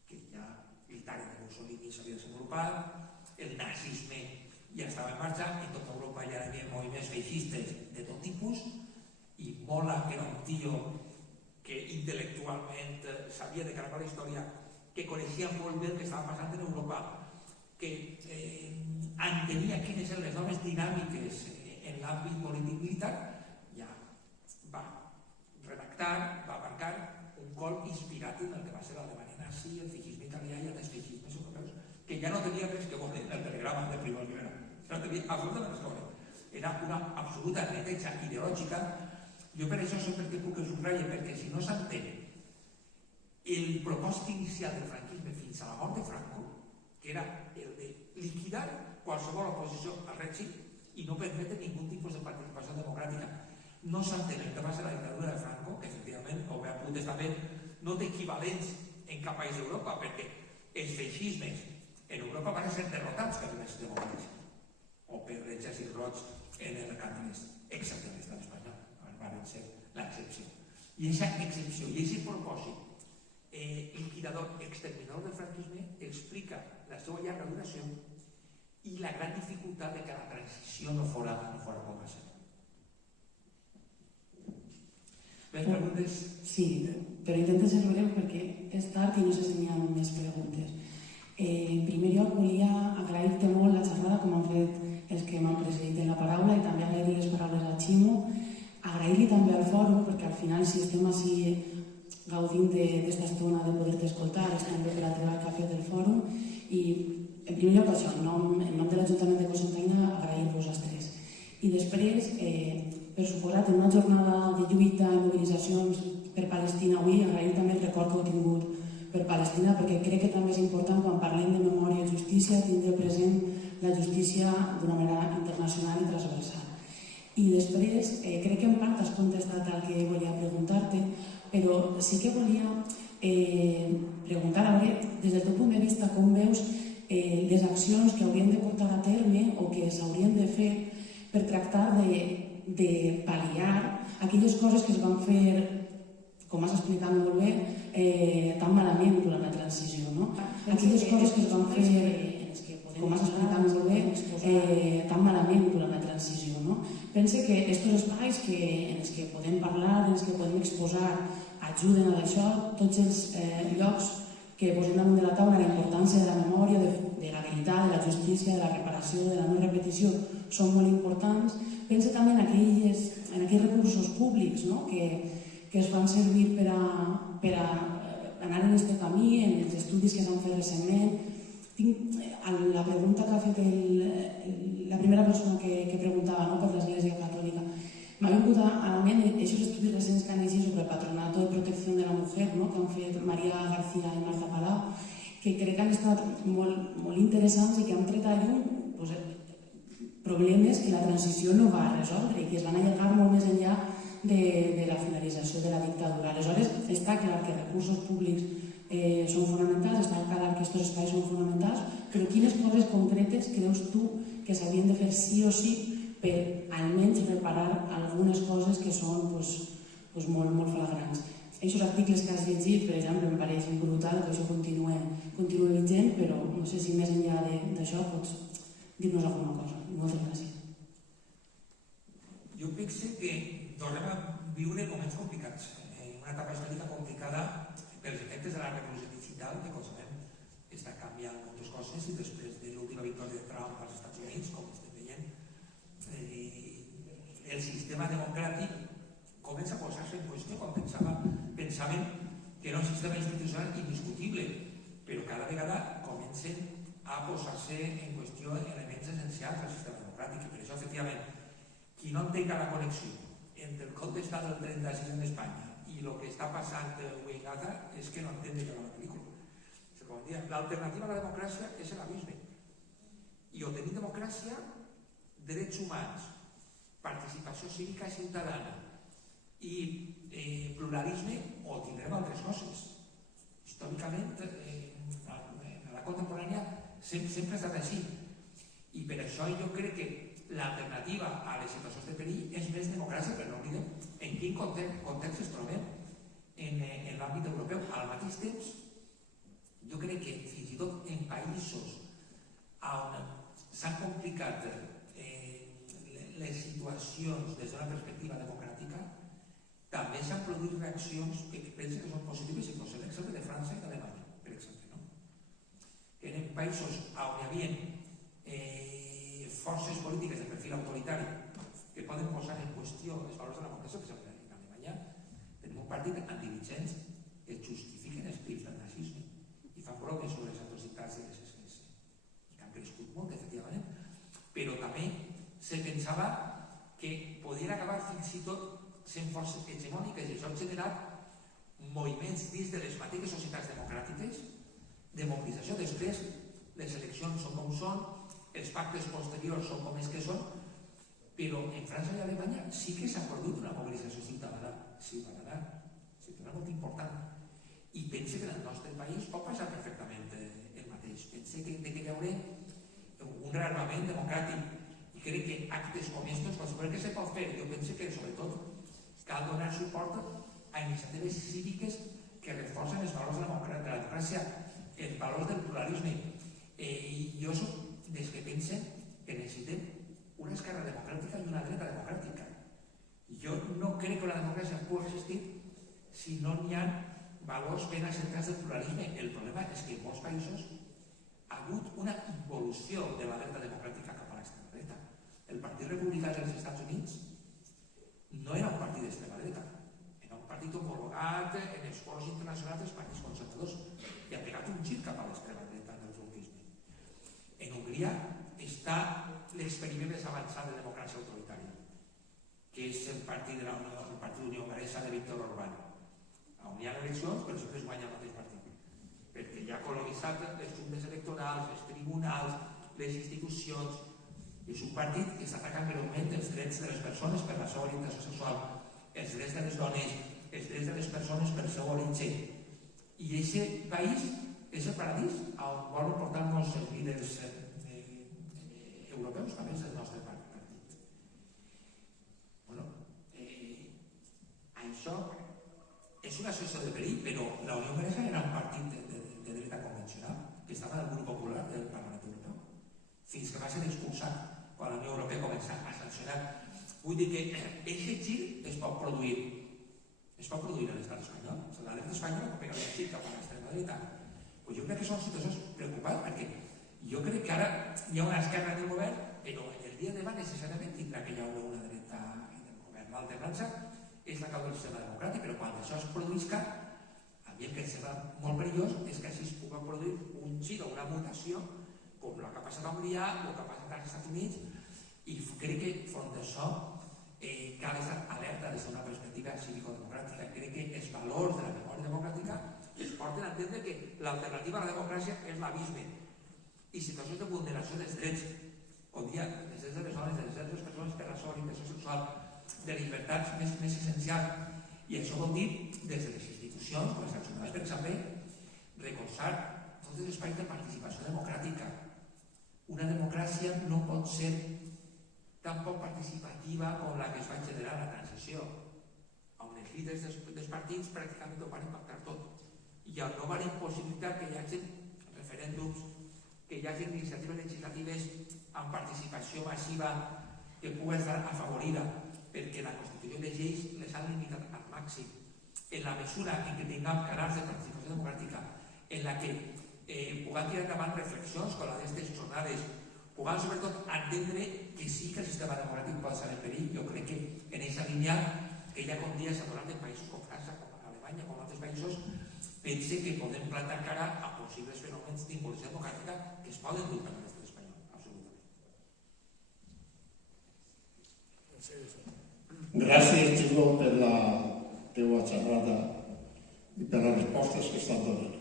que ja l'Itàlia de Mussolini s'havia desenvolupat, el nazisme ja estava en marxa, en tota Europa ja hi havia moviments feixistes de tot tipus, i Mola, que era un tio que intel·lectualment sabia de cara a la història, que coneixia molt bé el que estava passant en Europa, que entenia quines eren les noves dinàmiques en l'àmbit polític militar, ja va redactar, va marcar un colp inspirat en el que va ser l'Alemanya nazi, el feixisme italià i els feixismes europeus, que ja no tenia res que veure el telegrama de Primo de Rivera. No tenia absolutament res que veure. Era una absoluta neteja ideològica. Jo per això sempre que puc subratllar, perquè si no s'entén el propòsit inicial del franquisme fins a la mort de Franco, que era el de liquidar qualsevol oposició al règim i no permetre ningú tipus de participació democràtica. No s'entén el que va ser la dictadura de Franco, que efectivament, o bé apuntes també, no té equivalents en cap país d'Europa, perquè els feixismes en Europa van ser derrotats per les democràcies o per l'exèrcit roig en el cantonès, excepte l'estat espanyol, van ser l'excepció. I aquesta excepció i aquest propòsit liquidador, exterminador del franquisme explica la seva llarga duració i la gran dificultat de que la transició no fora com va ser. Més preguntes? Sí, però intento ser breu perquè és tard i no sé si n'hi ha més preguntes. En primer lloc, volia agrair-te molt la xerrada, com han fet els que m'han precedit en la paraula, i també agrair les paraules a Ximo. Agrair-li també al fòrum, perquè al final, si estem així gaudint d'aquesta estona de poder-te escoltar, és també per la treball que ha fet el fòrum. I, en primer lloc, això, en nom de l'Ajuntament de Cocentaina, agrair-vos els tres. I després, per suposat, en una jornada de lluita i mobilitzacions per Palestina avui, agrair també el record que heu tingut per Palestina, perquè crec que també és important, quan parlem de memòria i justícia, tindre present la justícia d'una manera internacional i transversal. I després, crec que en part has contestat el que volia preguntar-te, però sí que volia preguntar, a veure, des del teu punt de vista, com veus les accions que haurien de portar a terme o que s'haurien de fer per tractar de pal·liar aquelles coses que es van fer, com has explicat molt bé, tan malament durant la transició, no? Aquelles coses que es van fer, com has explicat molt bé, tan malament durant la transició, no? Pense que aquests espais en els que podem parlar, en els que podem exposar, ajuden a això, tots els llocs que posem damunt de la taula, la importància de la memòria, de la veritat, de la justícia, de la reparació, de la no repetició, són molt importants. Pense també en aquells recursos públics, no? que es fan servir per a anar en aquest camí, en els estudis que s'han fet recentment. La pregunta que ha fet la primera persona que preguntava, no, per l'Església Catòlica, m'ha vingut a la ment aquests estudis recents que han llegit sobre el Patronato de Protecció de la Mujer, no, que han fet Maria García i Marta Palau, que crec que han estat molt interessants i que han tret a llum problemes que la transició no va resoldre i que es van allargar molt més enllà de la finalització de la dictadura. Aleshores, està clar que recursos públics són fonamentals, està clar que aquests espais són fonamentals, però quines coses concretes creus tu que s'havien de fer sí o sí per almenys reparar algunes coses que són molt flagrants? Aquests articles que has llegit, per exemple, em pareix brutal que això continua vigent, però no sé si més enllà d'això pots dir-nos alguna cosa. Moltes gràcies. Jo penso que tornem a viure moments complicats, una etapa històrica complicada pels efectes de la revolució digital, que com sabem està canviant moltes coses, i després de l'última victòria de Trump als Estats Units, com estem veient, el sistema democràtic comença a posar-se en qüestió quan pensaven que era un sistema institucional indiscutible, però cada vegada comencen a posar-se en qüestió elements essencials del sistema democràtic, i per això, efectivament, qui no entenga la connexió entre el cop d'estat del 36 en Espanya i el que està passant avui en Gaza és que no entén de què va la pel·lícula. L'alternativa a la democràcia és l'abisme. I o tenim democràcia, drets humans, participació cívica i ciutadana i pluralisme, o tindrem altres coses. Històricament, a la contemporània sempre ha estat així. I per això jo crec que l'alternativa a les situacions de perill és més democràcia, però no oblidem en quin context es trobem en l'àmbit europeu. Al mateix temps, jo crec que fins i tot en països on s'han complicat les situacions des d'una perspectiva democràtica, també s'han produït reaccions que penso que són positives, i poso l'exemple de França i d'Alemanya, per exemple, no? Que eren països on hi havia forces polítiques de perfil autoritari que poden posar en qüestió els valors de la democràcia. Per exemple, en Alemanya tenim un partit antivicents que justifiquen els crims del nazisme i fan bromes sobre les atrocitats de les SS, que han crescut molt, efectivament, però també se pensava que podien acabar fins i tot sent forces hegemòniques, i això ha generat moviments dins de les mateixes societats democràtiques, de mobilització. Després, les eleccions són com són, els pactes posteriors són com és que són, però en França i Alemanya sí que s'ha produït una mobilització ciutadana molt important. I pense que en el nostre país pot passar perfectament el mateix. Pense que té que haver un rearmament democràtic i crec que actes com estos, qualsevol que se pot fer, jo penso que sobretot cal donar suport a iniciatives cíviques que reforcen els valors de la democràcia, els valors del pluralisme. I jo soc dels que pensen que necessitem una esquerra democràtica i una dreta democràtica. Jo no crec que la democràcia pugui existir si no n'hi ha valors ben assentats del pluralisme. El problema és que en molts països ha hagut una involució de la dreta democràtica cap a l'extrema dreta. El Partit Republicà dels Estats Units no era un partit d'extrema dreta, era un partit homologat en els fòrums internacionals dels partits conservadors i ha pegat un gir cap a l'extrema dreta en el trumpisme. En Hongria està l'experiment més avançat de democràcia autoritària, que és el partit d'Unió Hongaresa de Víctor Orbán, on hi ha eleccions però sempre es guanya el mateix partit, perquè ja ha colonitzat les juntes electorals, els tribunals, les institucions. És un partit que està atacant greument els drets de les persones per la seva orientació sexual, els drets de les dones, els drets de les persones per el seu origen. I aquest país és el paradís on volen portar-nos els líders europeus, també és el nostre partit. Això és una situació de perill, però la Unió Hongaresa era un partit de dreta convencional que estava en el grup popular del Parlament Europeu, fins que va ser expulsat quan la Unió Europea comença a sancionar. Vull dir que aquest gir es pot produir a l'estat espanyol. La dreta espanyola pot pegar el gir cap a l'extrema dreta. Jo crec que són situacions preocupants, perquè jo crec que ara hi ha una esquerra en el govern, però el dia de demà necessàriament tindrà que hi haver una dreta en el govern. L'alternança és la cau del sistema democràtic, però quan això es produïsca, a mi el que em sembla molt perillós és que així es pugui produir un gir o una mutació com el que ha passat a Hongria o el que ha passat als Estats Units, i crec que front d'això cal estar alerta des d'una perspectiva cívico-democràtica. Crec que els valors de la memòria democràtica es porten a entendre que l'alternativa a la democràcia és l'abisme, i situacions de vulneració dels drets, com dia, dels drets de les dones, dels drets de les persones per la seva orientació sexual, de llibertats més essencials. I això vol dir, des de les institucions, com les sancionades, per exemple, recolzar tots els espais de participació democràtica. Una democràcia no pot ser tan poc participativa com la que es va generar a la transició, on els líders dels partits pràcticament ho van impactar tot, i on no van impossibilitar que hi hagi referèndums, que hi hagi iniciatives legislatives amb participació massiva que pugui estar afavorida, perquè la Constitució de lleis les ha limitat al màxim. En la mesura en què tinguem canals de participació democràtica, en la que puguem tirar endavant reflexions com la d'aquestes jornades, puguem sobretot entendre que sí que el sistema democràtic pot estar en perill. Jo crec que en aquesta línia, que ja com dia s'ha donat en països com França, com Alemanya, com altres països, pense que podem plantar cara a possibles fenòmens d'involució democràtica que es poden dur per l'estat espanyol, absolutament. Gràcies, Ximo, per la teva xerrada i per les respostes que estan donant.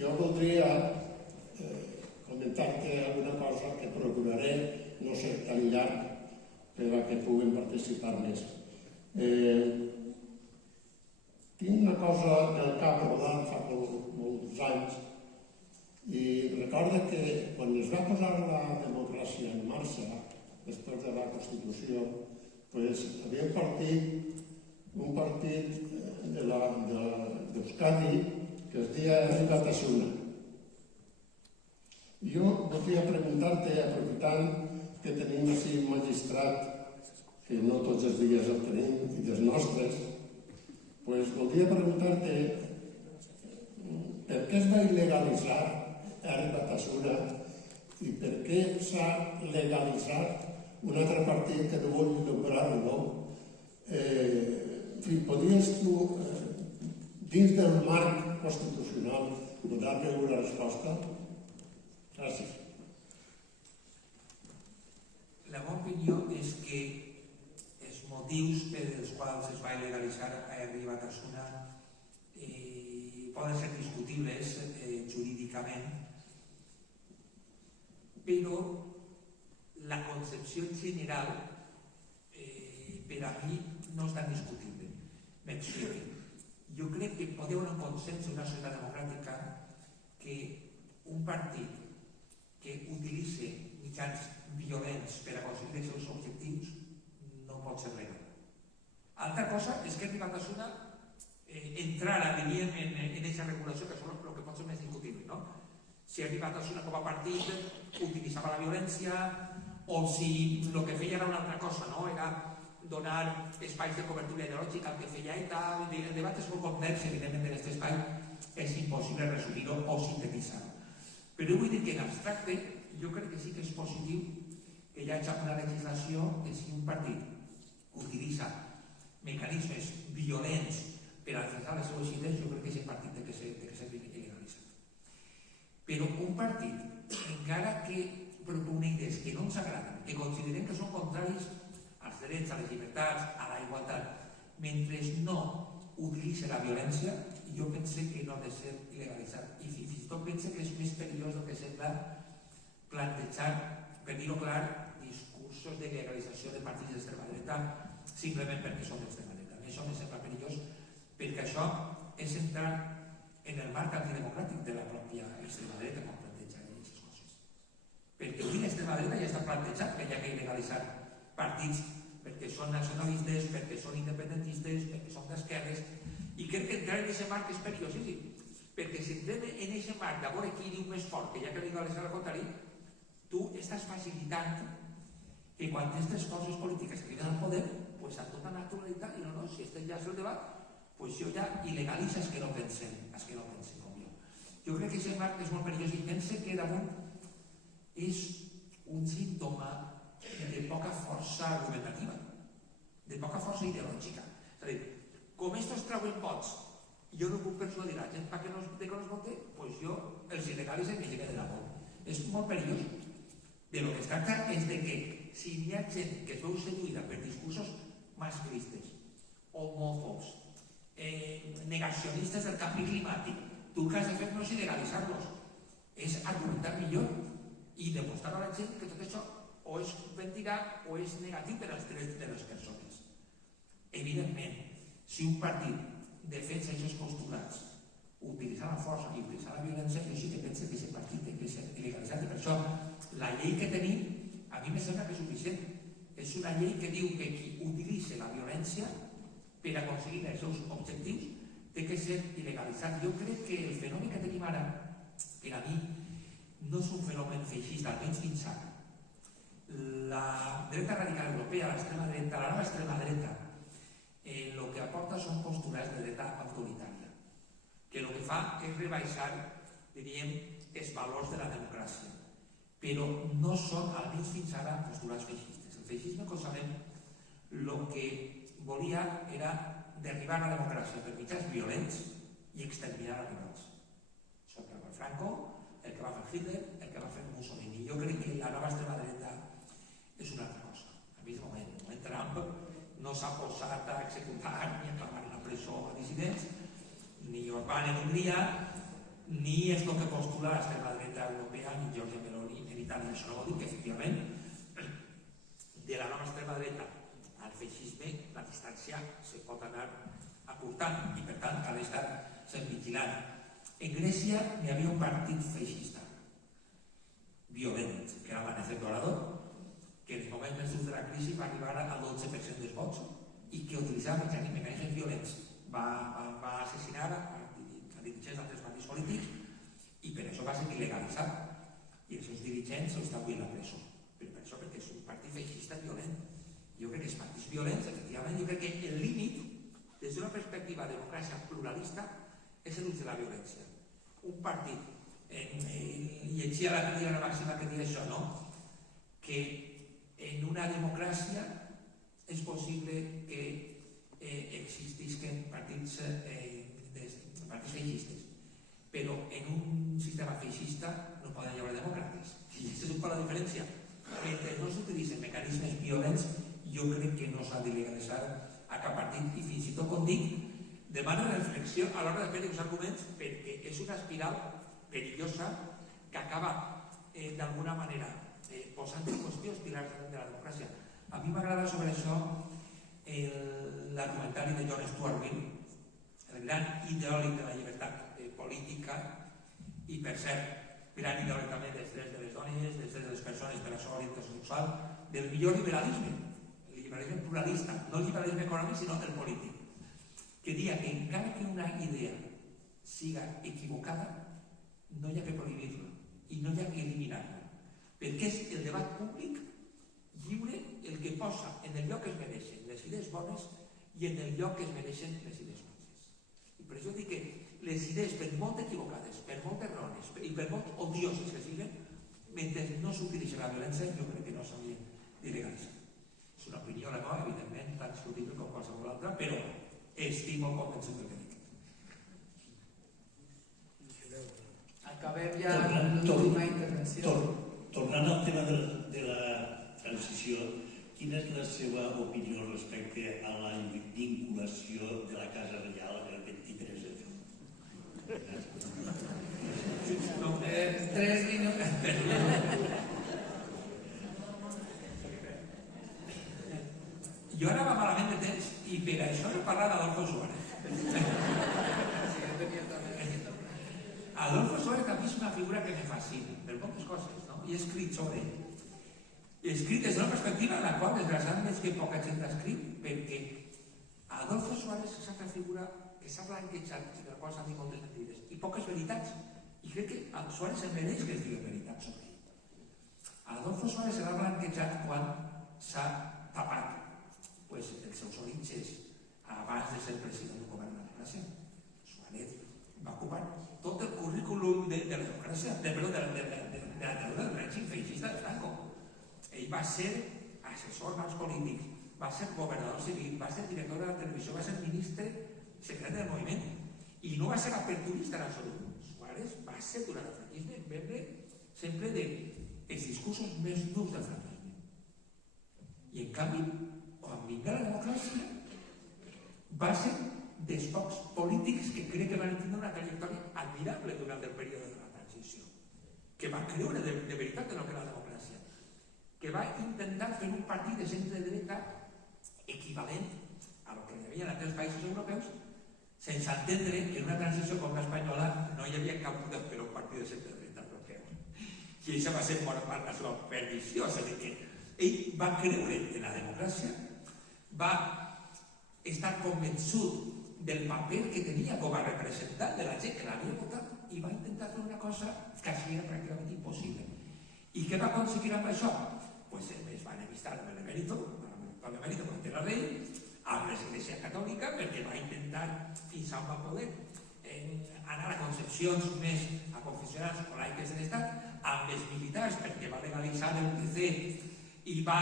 Jo voldria comentar-te alguna cosa que procuraré no ser tan llarg per a que puguin participar més. Tinc una cosa del cap rodant fa molts anys i recordo que quan es va posar la democràcia en marxa, després de la Constitució, havia un partit d'Euskadi que es deia Batasuna. Jo volia preguntar-te, aprofitant que tenim així un magistrat que no tots els dies el tenim, i dels nostres, volia preguntar-te per què es va il·legalitzar Batasuna i per què s'ha legalitzat un altre partit que no vol nombrar-lo. Podries tu, dins del marc constitucional, donar-me una resposta? Gràcies. La meva opinió és que els motius per als quals es va il·legalitzar ha arribat a Suna poden ser discutibles jurídicament, però la concepció general per a mi no és tan discutible. M'explico. Jo crec que pot haver un consens en una societat democràtica que un partit que utilitzi mitjans violents per aconseguir els seus objectius no pot ser legal. Altra cosa és que arribat a Suna entrara, diríem, en aquesta regulació, que és el que pot ser més discutible, no? Si arribat a Suna com a partit utilitzava la violència o si el que feia era una altra cosa, no? Era donar espais de cobertura ideològica al que feia ETA. El debat és molt complex, evidentment, en aquest espai és impossible resumir-ho o sintetitzar-ho. Però vull dir que en abstracte jo crec que sí que és positiu que hi hagi una legislació que si un partit utilitza mecanismes violents per a defensar les seves idees, jo crec que aquest partit té que ser il·legalitzat. Però un partit, encara que propugna idees que no ens agraden, que considerem que són contraris als drets, a les llibertats, a la igualtat, mentre no utilitza la violència, jo pense que no ha de ser il·legalitzat. I fins i tot pense que és més perillós del que sembla plantejar, per dir-ho clar, discursos de legalització de partits d'extrema dreta simplement perquè són d'extrema dreta. A mi això me sembla perillós perquè això és entrar en el marc antidemocràtic de la pròpia extrema dreta quan planteja aquestes coses. Perquè avui l'extrema dreta ja està plantejat que hi ha que il·legalitzar partits perquè són nacionalistes, perquè són independentistes, perquè són d'esquerres, i crec que entrar en aquest marc és perillosíssim, perquè si entrem en aquest marc de veure qui diu més fort que hi ha que legalitzar el contrari, tu estàs facilitant que quan aquestes forces polítiques arriben al poder, pues amb tota naturalitat, i no, si estem ja en el debat, pues jo ja il·legalitzo els que no pensen com jo. Jo crec que aquest marc és molt perillós i pense que damunt és un símptoma de poca força argumentativa, de poca força ideològica. És a dir, com estos trauen vots, jo no puc persuadir la gent perquè no es vote, doncs jo els il·legalitzen i lleguen de la vot. És molt perillós. De lo que es tracta és de que si hi ha gent que es veu seduïda per discursos masclistes, homòfobs, negacionistes del canvi climàtic, tu que has de fer no és il·legalitzar-los, és argumentar millor i demostrar a la gent que tot això o és mentida o és negatiu per als drets de les persones. Evidentment, si un partit defensa aquests postulats utilitzant la força i utilitzant la violència, jo sí que penso que aquest partit té que ser il·legalitzat, i per això la llei que tenim a mi me sembla que és suficient. És una llei que diu que qui utilitza la violència per aconseguir els seus objectius té que ser il·legalitzat. Jo crec que el fenomen que tenim ara, per a mi, no és un fenomen feixista, almenys fins ara. La dreta radical europea, l'extrema dreta, la nova extrema dreta, el que aporta són postulats de dreta autoritària, que el que fa és rebaixar, diríem, els valors de la democràcia, però no són, almenys fins ara, postulats feixistes. El feixisme, com sabem, el que volia era derribar la democràcia per mitjans violents i exterminar animals. Això el que va fer Franco, el que va fer Hitler, el que va fer Mussolini. Jo crec que la nova extrema dreta és una altra cosa. A mi, de moment Trump no s'ha posat a executar ni a clamar la presó a dissidents, ni Orbán en Hongria, ni és el que postula l'extrema dreta europea, ni Giorgia Meloni en Itàlia. Això no vol dir que, efectivament, de la nova extrema dreta al feixisme la distància se pot anar acurtant i, per tant, cal estar sent vigilant. En Grècia hi havia un partit feixista violent, que era l'Anacet Dorador, que en el moment més dur de la crisi va arribar al 12% dels vots i que utilitzava mecanismes violents. Va assassinar a dirigents d'altres partits polítics i per això va ser il·legalitzat. I els seus dirigents estan avui a la presó. Però per això, perquè és un partit feixista violent. Jo crec que els partits violents, efectivament, jo crec que el límit, des d'una perspectiva de democràcia pluralista, és l'ús de la violència. Un partit, llegia la màxima que diu això, no? Que en una democràcia és possible que existisquen partits feixistes, però en un sistema feixista no poden haver democràtics. I aquesta és un poc la diferència. Mentre no s'utilitzen mecanismes violents, jo crec que no s'ha de legalitzar a cap partit, i fins i tot, com dic, demana reflexió a l'hora de fer els arguments perquè és una espiral perillosa que acaba d'alguna manera posant en qüestió els pilars de la democràcia. A mi m'agrada sobre això l'argumentari de John Stuart Mill, el gran ideòleg de la llibertat política i, per cert, gran ideòleg també dels drets de les dones, dels drets de les persones per la seva orientació sexual, del millor liberalisme, el liberalisme pluralista, no el liberalisme econòmic, sinó el polític, que dia que encara que una idea siga equivocada, no hi ha que prohibir-la i no hi ha que eliminar-la, perquè és el debat públic lliure el que posa en el lloc que es mereixen les idees bones i en el lloc que es mereixen les idees bones. I per això dic que les idees, per molt equivocades, per molt errònies i per molt odioses que siguin, mentre no s'utilitzi la violència, jo crec que no s'hauria d'il·legalitzar. És una opinió la meva, evidentment, tan discutible com qualsevol altra, però estic molt convençut del que dic. Acabem ja amb l'última intervenció. Tornant al tema de la transició, quina és la seva opinió respecte a la vinculació de la Casa Reial el 23F? 3 minuts. Jo ara va malament de temps i per això he parlat d'Adolfo Suárez. Adolfo Suárez també és una figura que me fascina, per moltes coses, no? I he escrit sobre ell. He escrit des d'una perspectiva en la qual, desgraciadament, és que poca gent ha escrit, perquè Adolfo Suárez és una figura que s'ha blanquejat i de la qual s'han dit moltes mentides i poques veritats. I crec que el Suárez es mereix que es digui veritat sobre ell. Adolfo Suárez s'ha blanquejat quan s'ha tapat els seus orígens abans de ser president del govern de la democràcia. Suárez va ocupar tot el currículum de la democràcia, de la del règim feixista de Franco. Ell va ser assessor dels polítics, va ser governador civil, va ser director de la televisió, va ser ministre secret del moviment i no va ser aperturista en absolut. Suárez va ser durant el franquisme membre sempre dels discursos més durs del franquisme. I en canvi, quan vinga la democràcia, va ser dels pocs polítics que crec que van tenir una trajectòria admirable durant el període de la transició, que va creure de veritat en el que era la democràcia, que va intentar fer un partit de centre-dreta equivalent a lo que hi havia en altres països europeus, sense entendre que en una transició com l'espanyola no hi havia cap poder per un partit de centre-dreta europeu. I això va ser bona part de la seva perdició, és a dir, que ell va creure en la democràcia, va estar convençut del paper que tenia com a representant de la gent que l'havia votat i va intentar fer una cosa que així era pràcticament impossible. I què va aconseguir amb això? Pues es va enemistar amb l'emèrito, quan era rei, amb l'Església Catòlica, perquè va intentar, fins on va poder, anar a concepcions més aconfessionals o laiques de l'Estat, amb els militars, perquè va legalitzar l'UTC i va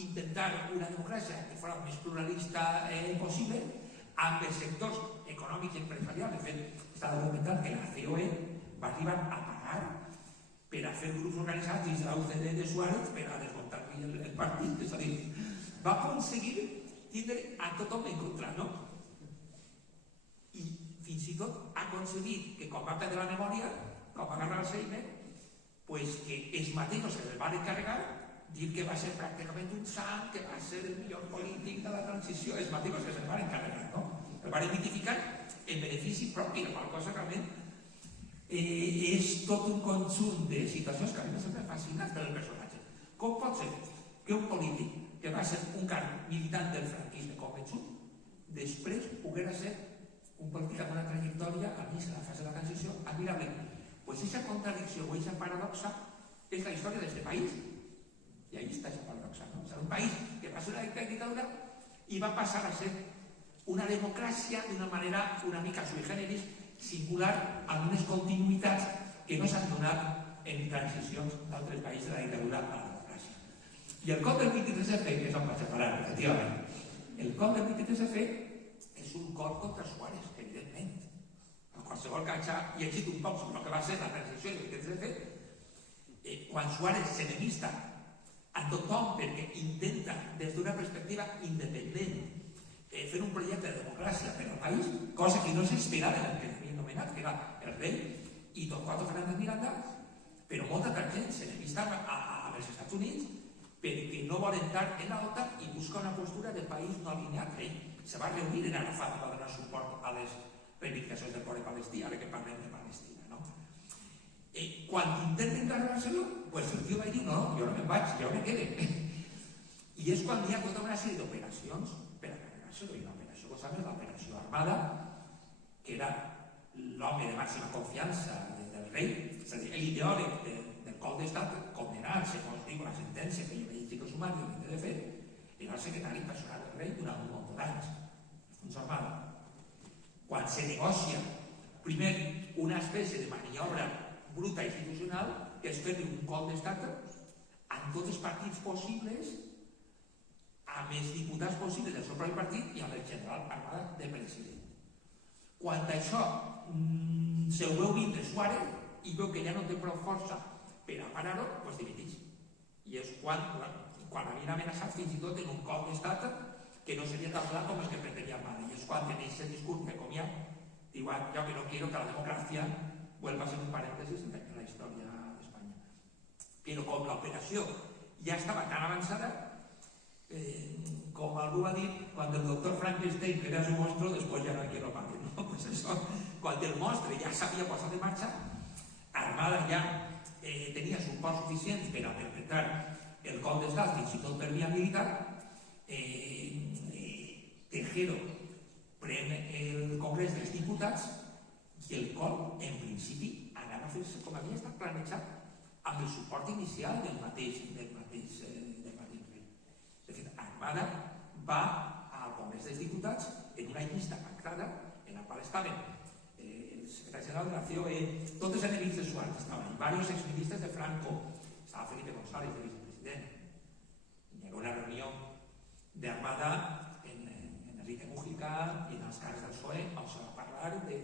intentar una democràcia que fos el més pluralista possible, amb els sectors econòmics i empresarials. De fet, està documentat que la COE va arribar a pagar per a fer grups organitzats dins de la UCD de Suárez per a desmuntar-li el partit. És a dir, va aconseguir tindre a tothom en contra, no? I fins i tot ha aconseguit que, quan va perdre la memòria, quan va agarrar Alzheimer, pues que ells mateixos se les van encarregar dir que va ser pràcticament un sant, que va ser el millor polític de la transició. Els mateixos que se'l van encarregar, no? El van identificar en benefici propi, la qual cosa realment és tot un conjunt de situacions que a mi me semblen fascinants per al personatge. Com pot ser que un polític que va ser un car militant del franquisme convençut, després poguera ser un polític amb una trajectòria, a mi, en la fase de la transició, admirable? Pues aquesta contradicció o aquesta paradoxa és la història d'aquest país. I ahí està aquesta paradoxa, no? És un país que va ser una dictadura i va passar a ser una democràcia d'una manera una mica sui generis, singular, amb unes continuïtats que no s'han donat en transicions d'altres països de la dictadura a la democràcia. I el cop del 23F, que és on vaig a parar, efectivament, el cop del 23F és un cop contra Suárez, evidentment. En qualsevol que hagi llegit un poc sobre el que va ser la transició del 23F, quan Suárez s'enemista a tothom perquè intenta, des d'una perspectiva independent, fer un projecte de democràcia per al país, cosa que no s'esperava del que l'havia nomenat, que era el rei i Torquato Fernández Miranda, però molta gent se n'ha vist als Estats Units perquè no vol entrar en l'OTAN i busca una postura de país no alineat. Ell se va reunir en Arafat per donar suport a les reivindicacions del poble palestí, ara que parlem de Palestina, no? Quan intenten carregar-se-lo, doncs el tio va dir, no, jo no me'n vaig, jo me quede. I és quan hi ha tota una sèrie d'operacions per a carregar-se-lo, i l'operació, com sabeu, l'operació Armada, que era l'home de màxima confiança del rei, és a dir, l'ideòleg del cop d'estat, condenat, segons diu la sentència que jo vaig dir que el sumari havia de fer, era el secretari personal del rei durant un munt d'anys, Alfonso Armada. Quan se negocia, primer, una espècie de maniobra bruta institucional, que és fer-li un cop d'estat amb tots els partits possibles, amb els diputats possibles del seu propi partit i amb el general Armada de president. Quan això se ho veu vindre Suárez i veu que ja no té prou força per a parar-ho, doncs dimiteix. I és quan havien amenaçat fins i tot en un cop d'estat que no seria tan clar com el que pretenia Armada. I és quan tenéis el discurs de com ja diu, jo que no quiero que la democràcia vuelva a ser un parèntesis en la història d'Espanya. Però com l'operació ja estava tan avançada, com algú va dir, quan el doctor Frankenstein era su monstruo, després ja no hay que lo pague, ¿no? Pues eso, quan el monstre ja s'havia posat en marxa, Armada ja tenia suport suficient per a perpetrar el cop d'estat, fins i tot per via militar. Tejero pren el Congrés dels Diputats i el cop, en principi, anava a fer-se com havia estat planejat amb el suport inicial del mateix rei. De fet, Armada va al Congrés dels Diputats en una llista pactada en la qual estaven el secretari general de la COE, tots els enemics de Suárez estaven, diversos exministres de Franco, estava Felipe González de vicepresident. Hi havia una reunió d'Armada en Enrique Mújica i en els càrrecs del PSOE on se va parlar de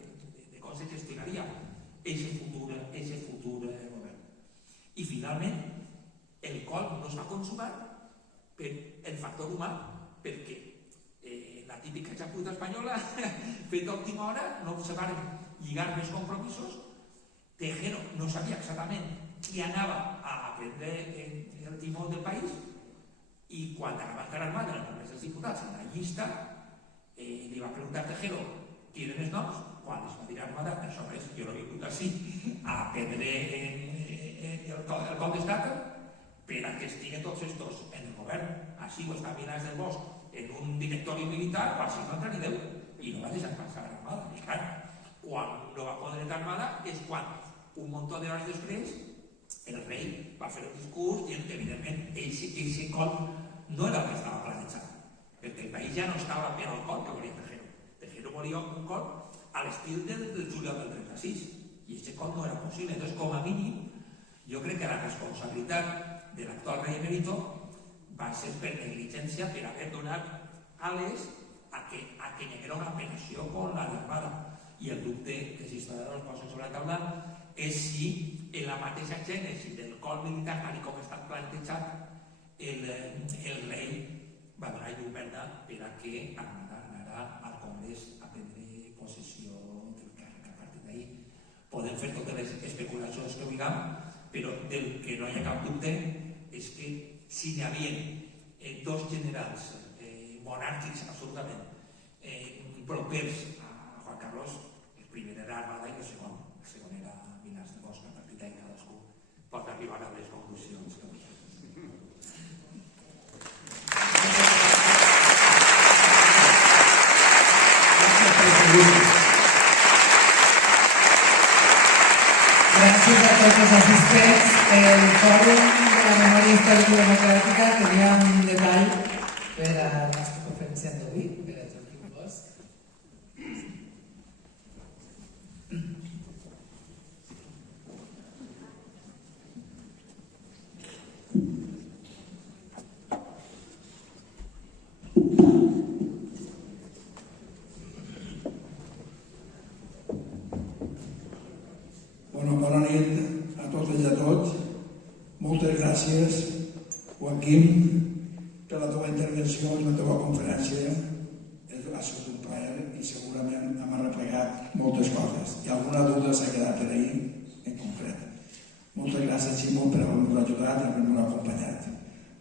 com se gestionaria aquest futur govern. I finalment el cop no es va consumar per el factor humà, perquè la típica xaputa espanyola feta a última hora, no se van lligar més compromisos. Tejero no sabia exactament qui anava a prendre el timó del país i quan anava a entrar Armada en el Congrés dels Diputats en la llista li va preguntar a Tejero qui eren els noms, quan es va dir Armada, això és, jo no he vingut així a prendre el cop d'estat per a que estiguen tots estos en el govern. Així ho està mirant del Bosch en un directori militar, o així no entra ni Déu, i no va deixar passar Armada. I clar, quan no va poder entrar Armada és quan, un munt d'hores després, el rei va fer el discurs dient que, evidentment, aquest cop no era el que estava planejat, perquè el país ja no estava per al cop que volia Tejero. Tejero volia un cop a l'estil del juliol del 36, i aquest cop no era possible. Entonces, com a mínim, jo crec que la responsabilitat de l'actual rei emèrito va ser per negligència, per haver donat ales a que hi haguera una apel·lació con la d'Armada. I el dubte que els historiadors posen sobre la taula és si en la mateixa gènesi del cop militar, tal com ha estat plantejat, el rei va donar llum verda per a que Armada anara al Congrés a prendre possessió del càrrec. A partir d'ahí podem fer totes les especulacions que vulguem, però del que no hi ha cap dubte és que si n'hi havia dos generals monàrquics absolutament propers a Juan Carlos, el primer era Armada i el segon era Milans de Bosch. A partir d'ahí cadascú pot arribar a les conclusions que vulgui. Gràcies a tots els assistents. El Fòrum de la Memòria Històrica i Democràtica tenia un detall per a la nostra conferència d'avui, per a Joaquim Bosch. Bona nit a totes i a tots. Moltes gràcies, Joaquim, per la teva intervenció i la teva conferència. Ha sigut un plaer i segurament m'ha moltes coses i alguna dubte s'ha quedat per ahir en concret. Moltes gràcies, Ximo, per haver-nos ajudat i haver-nos acompanyat.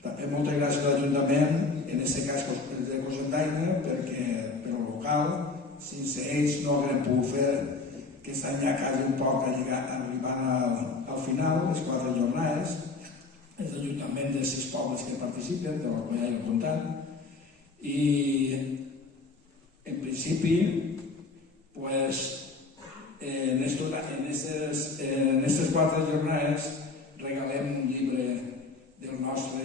També moltes gràcies a l'Ajuntament, en aquest cas de Cocentaina, perquè per al local, sense ells no haguem pogut fer, que estan ja quasi un poc arribant al final, les 4 jornades, és l'Ajuntament de 6 pobles que participen, de l'Alcoià i el Comtat, i en principi, en aquestes 4 jornades regalem un llibre del nostre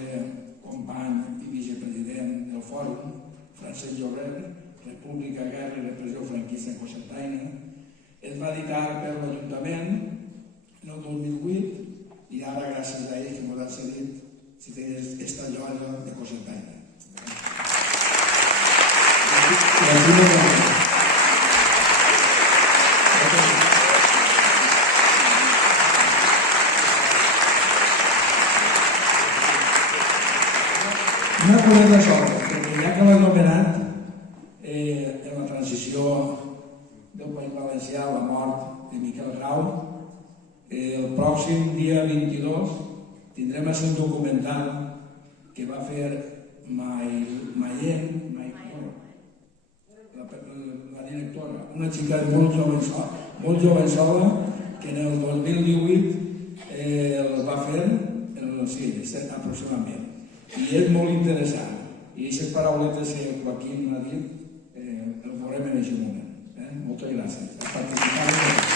company i vicepresident del Fòrum, Francesc Llorer, República, Guerra i Repressió franquista en Cocentaina. Es va editar per l'Ajuntament en el 2008 i ara, gràcies a ells, que m'ho han cedit, si tens aquesta joia de Cocentaina. Una cosa sobre, perquè ja que l'he anomenat en la transició del País Valencià a la mort de Miquel Grau, el pròxim dia 22 tindrem així un documental que va fer Mayen, la directora, una xica molt jovençola, que en el 2018 el va fer, sí, aproximadament. I és molt interessant. I aquestes parauletes que Joaquim m'ha dit, el veurem en aquest moment. Moltes gràcies per participar.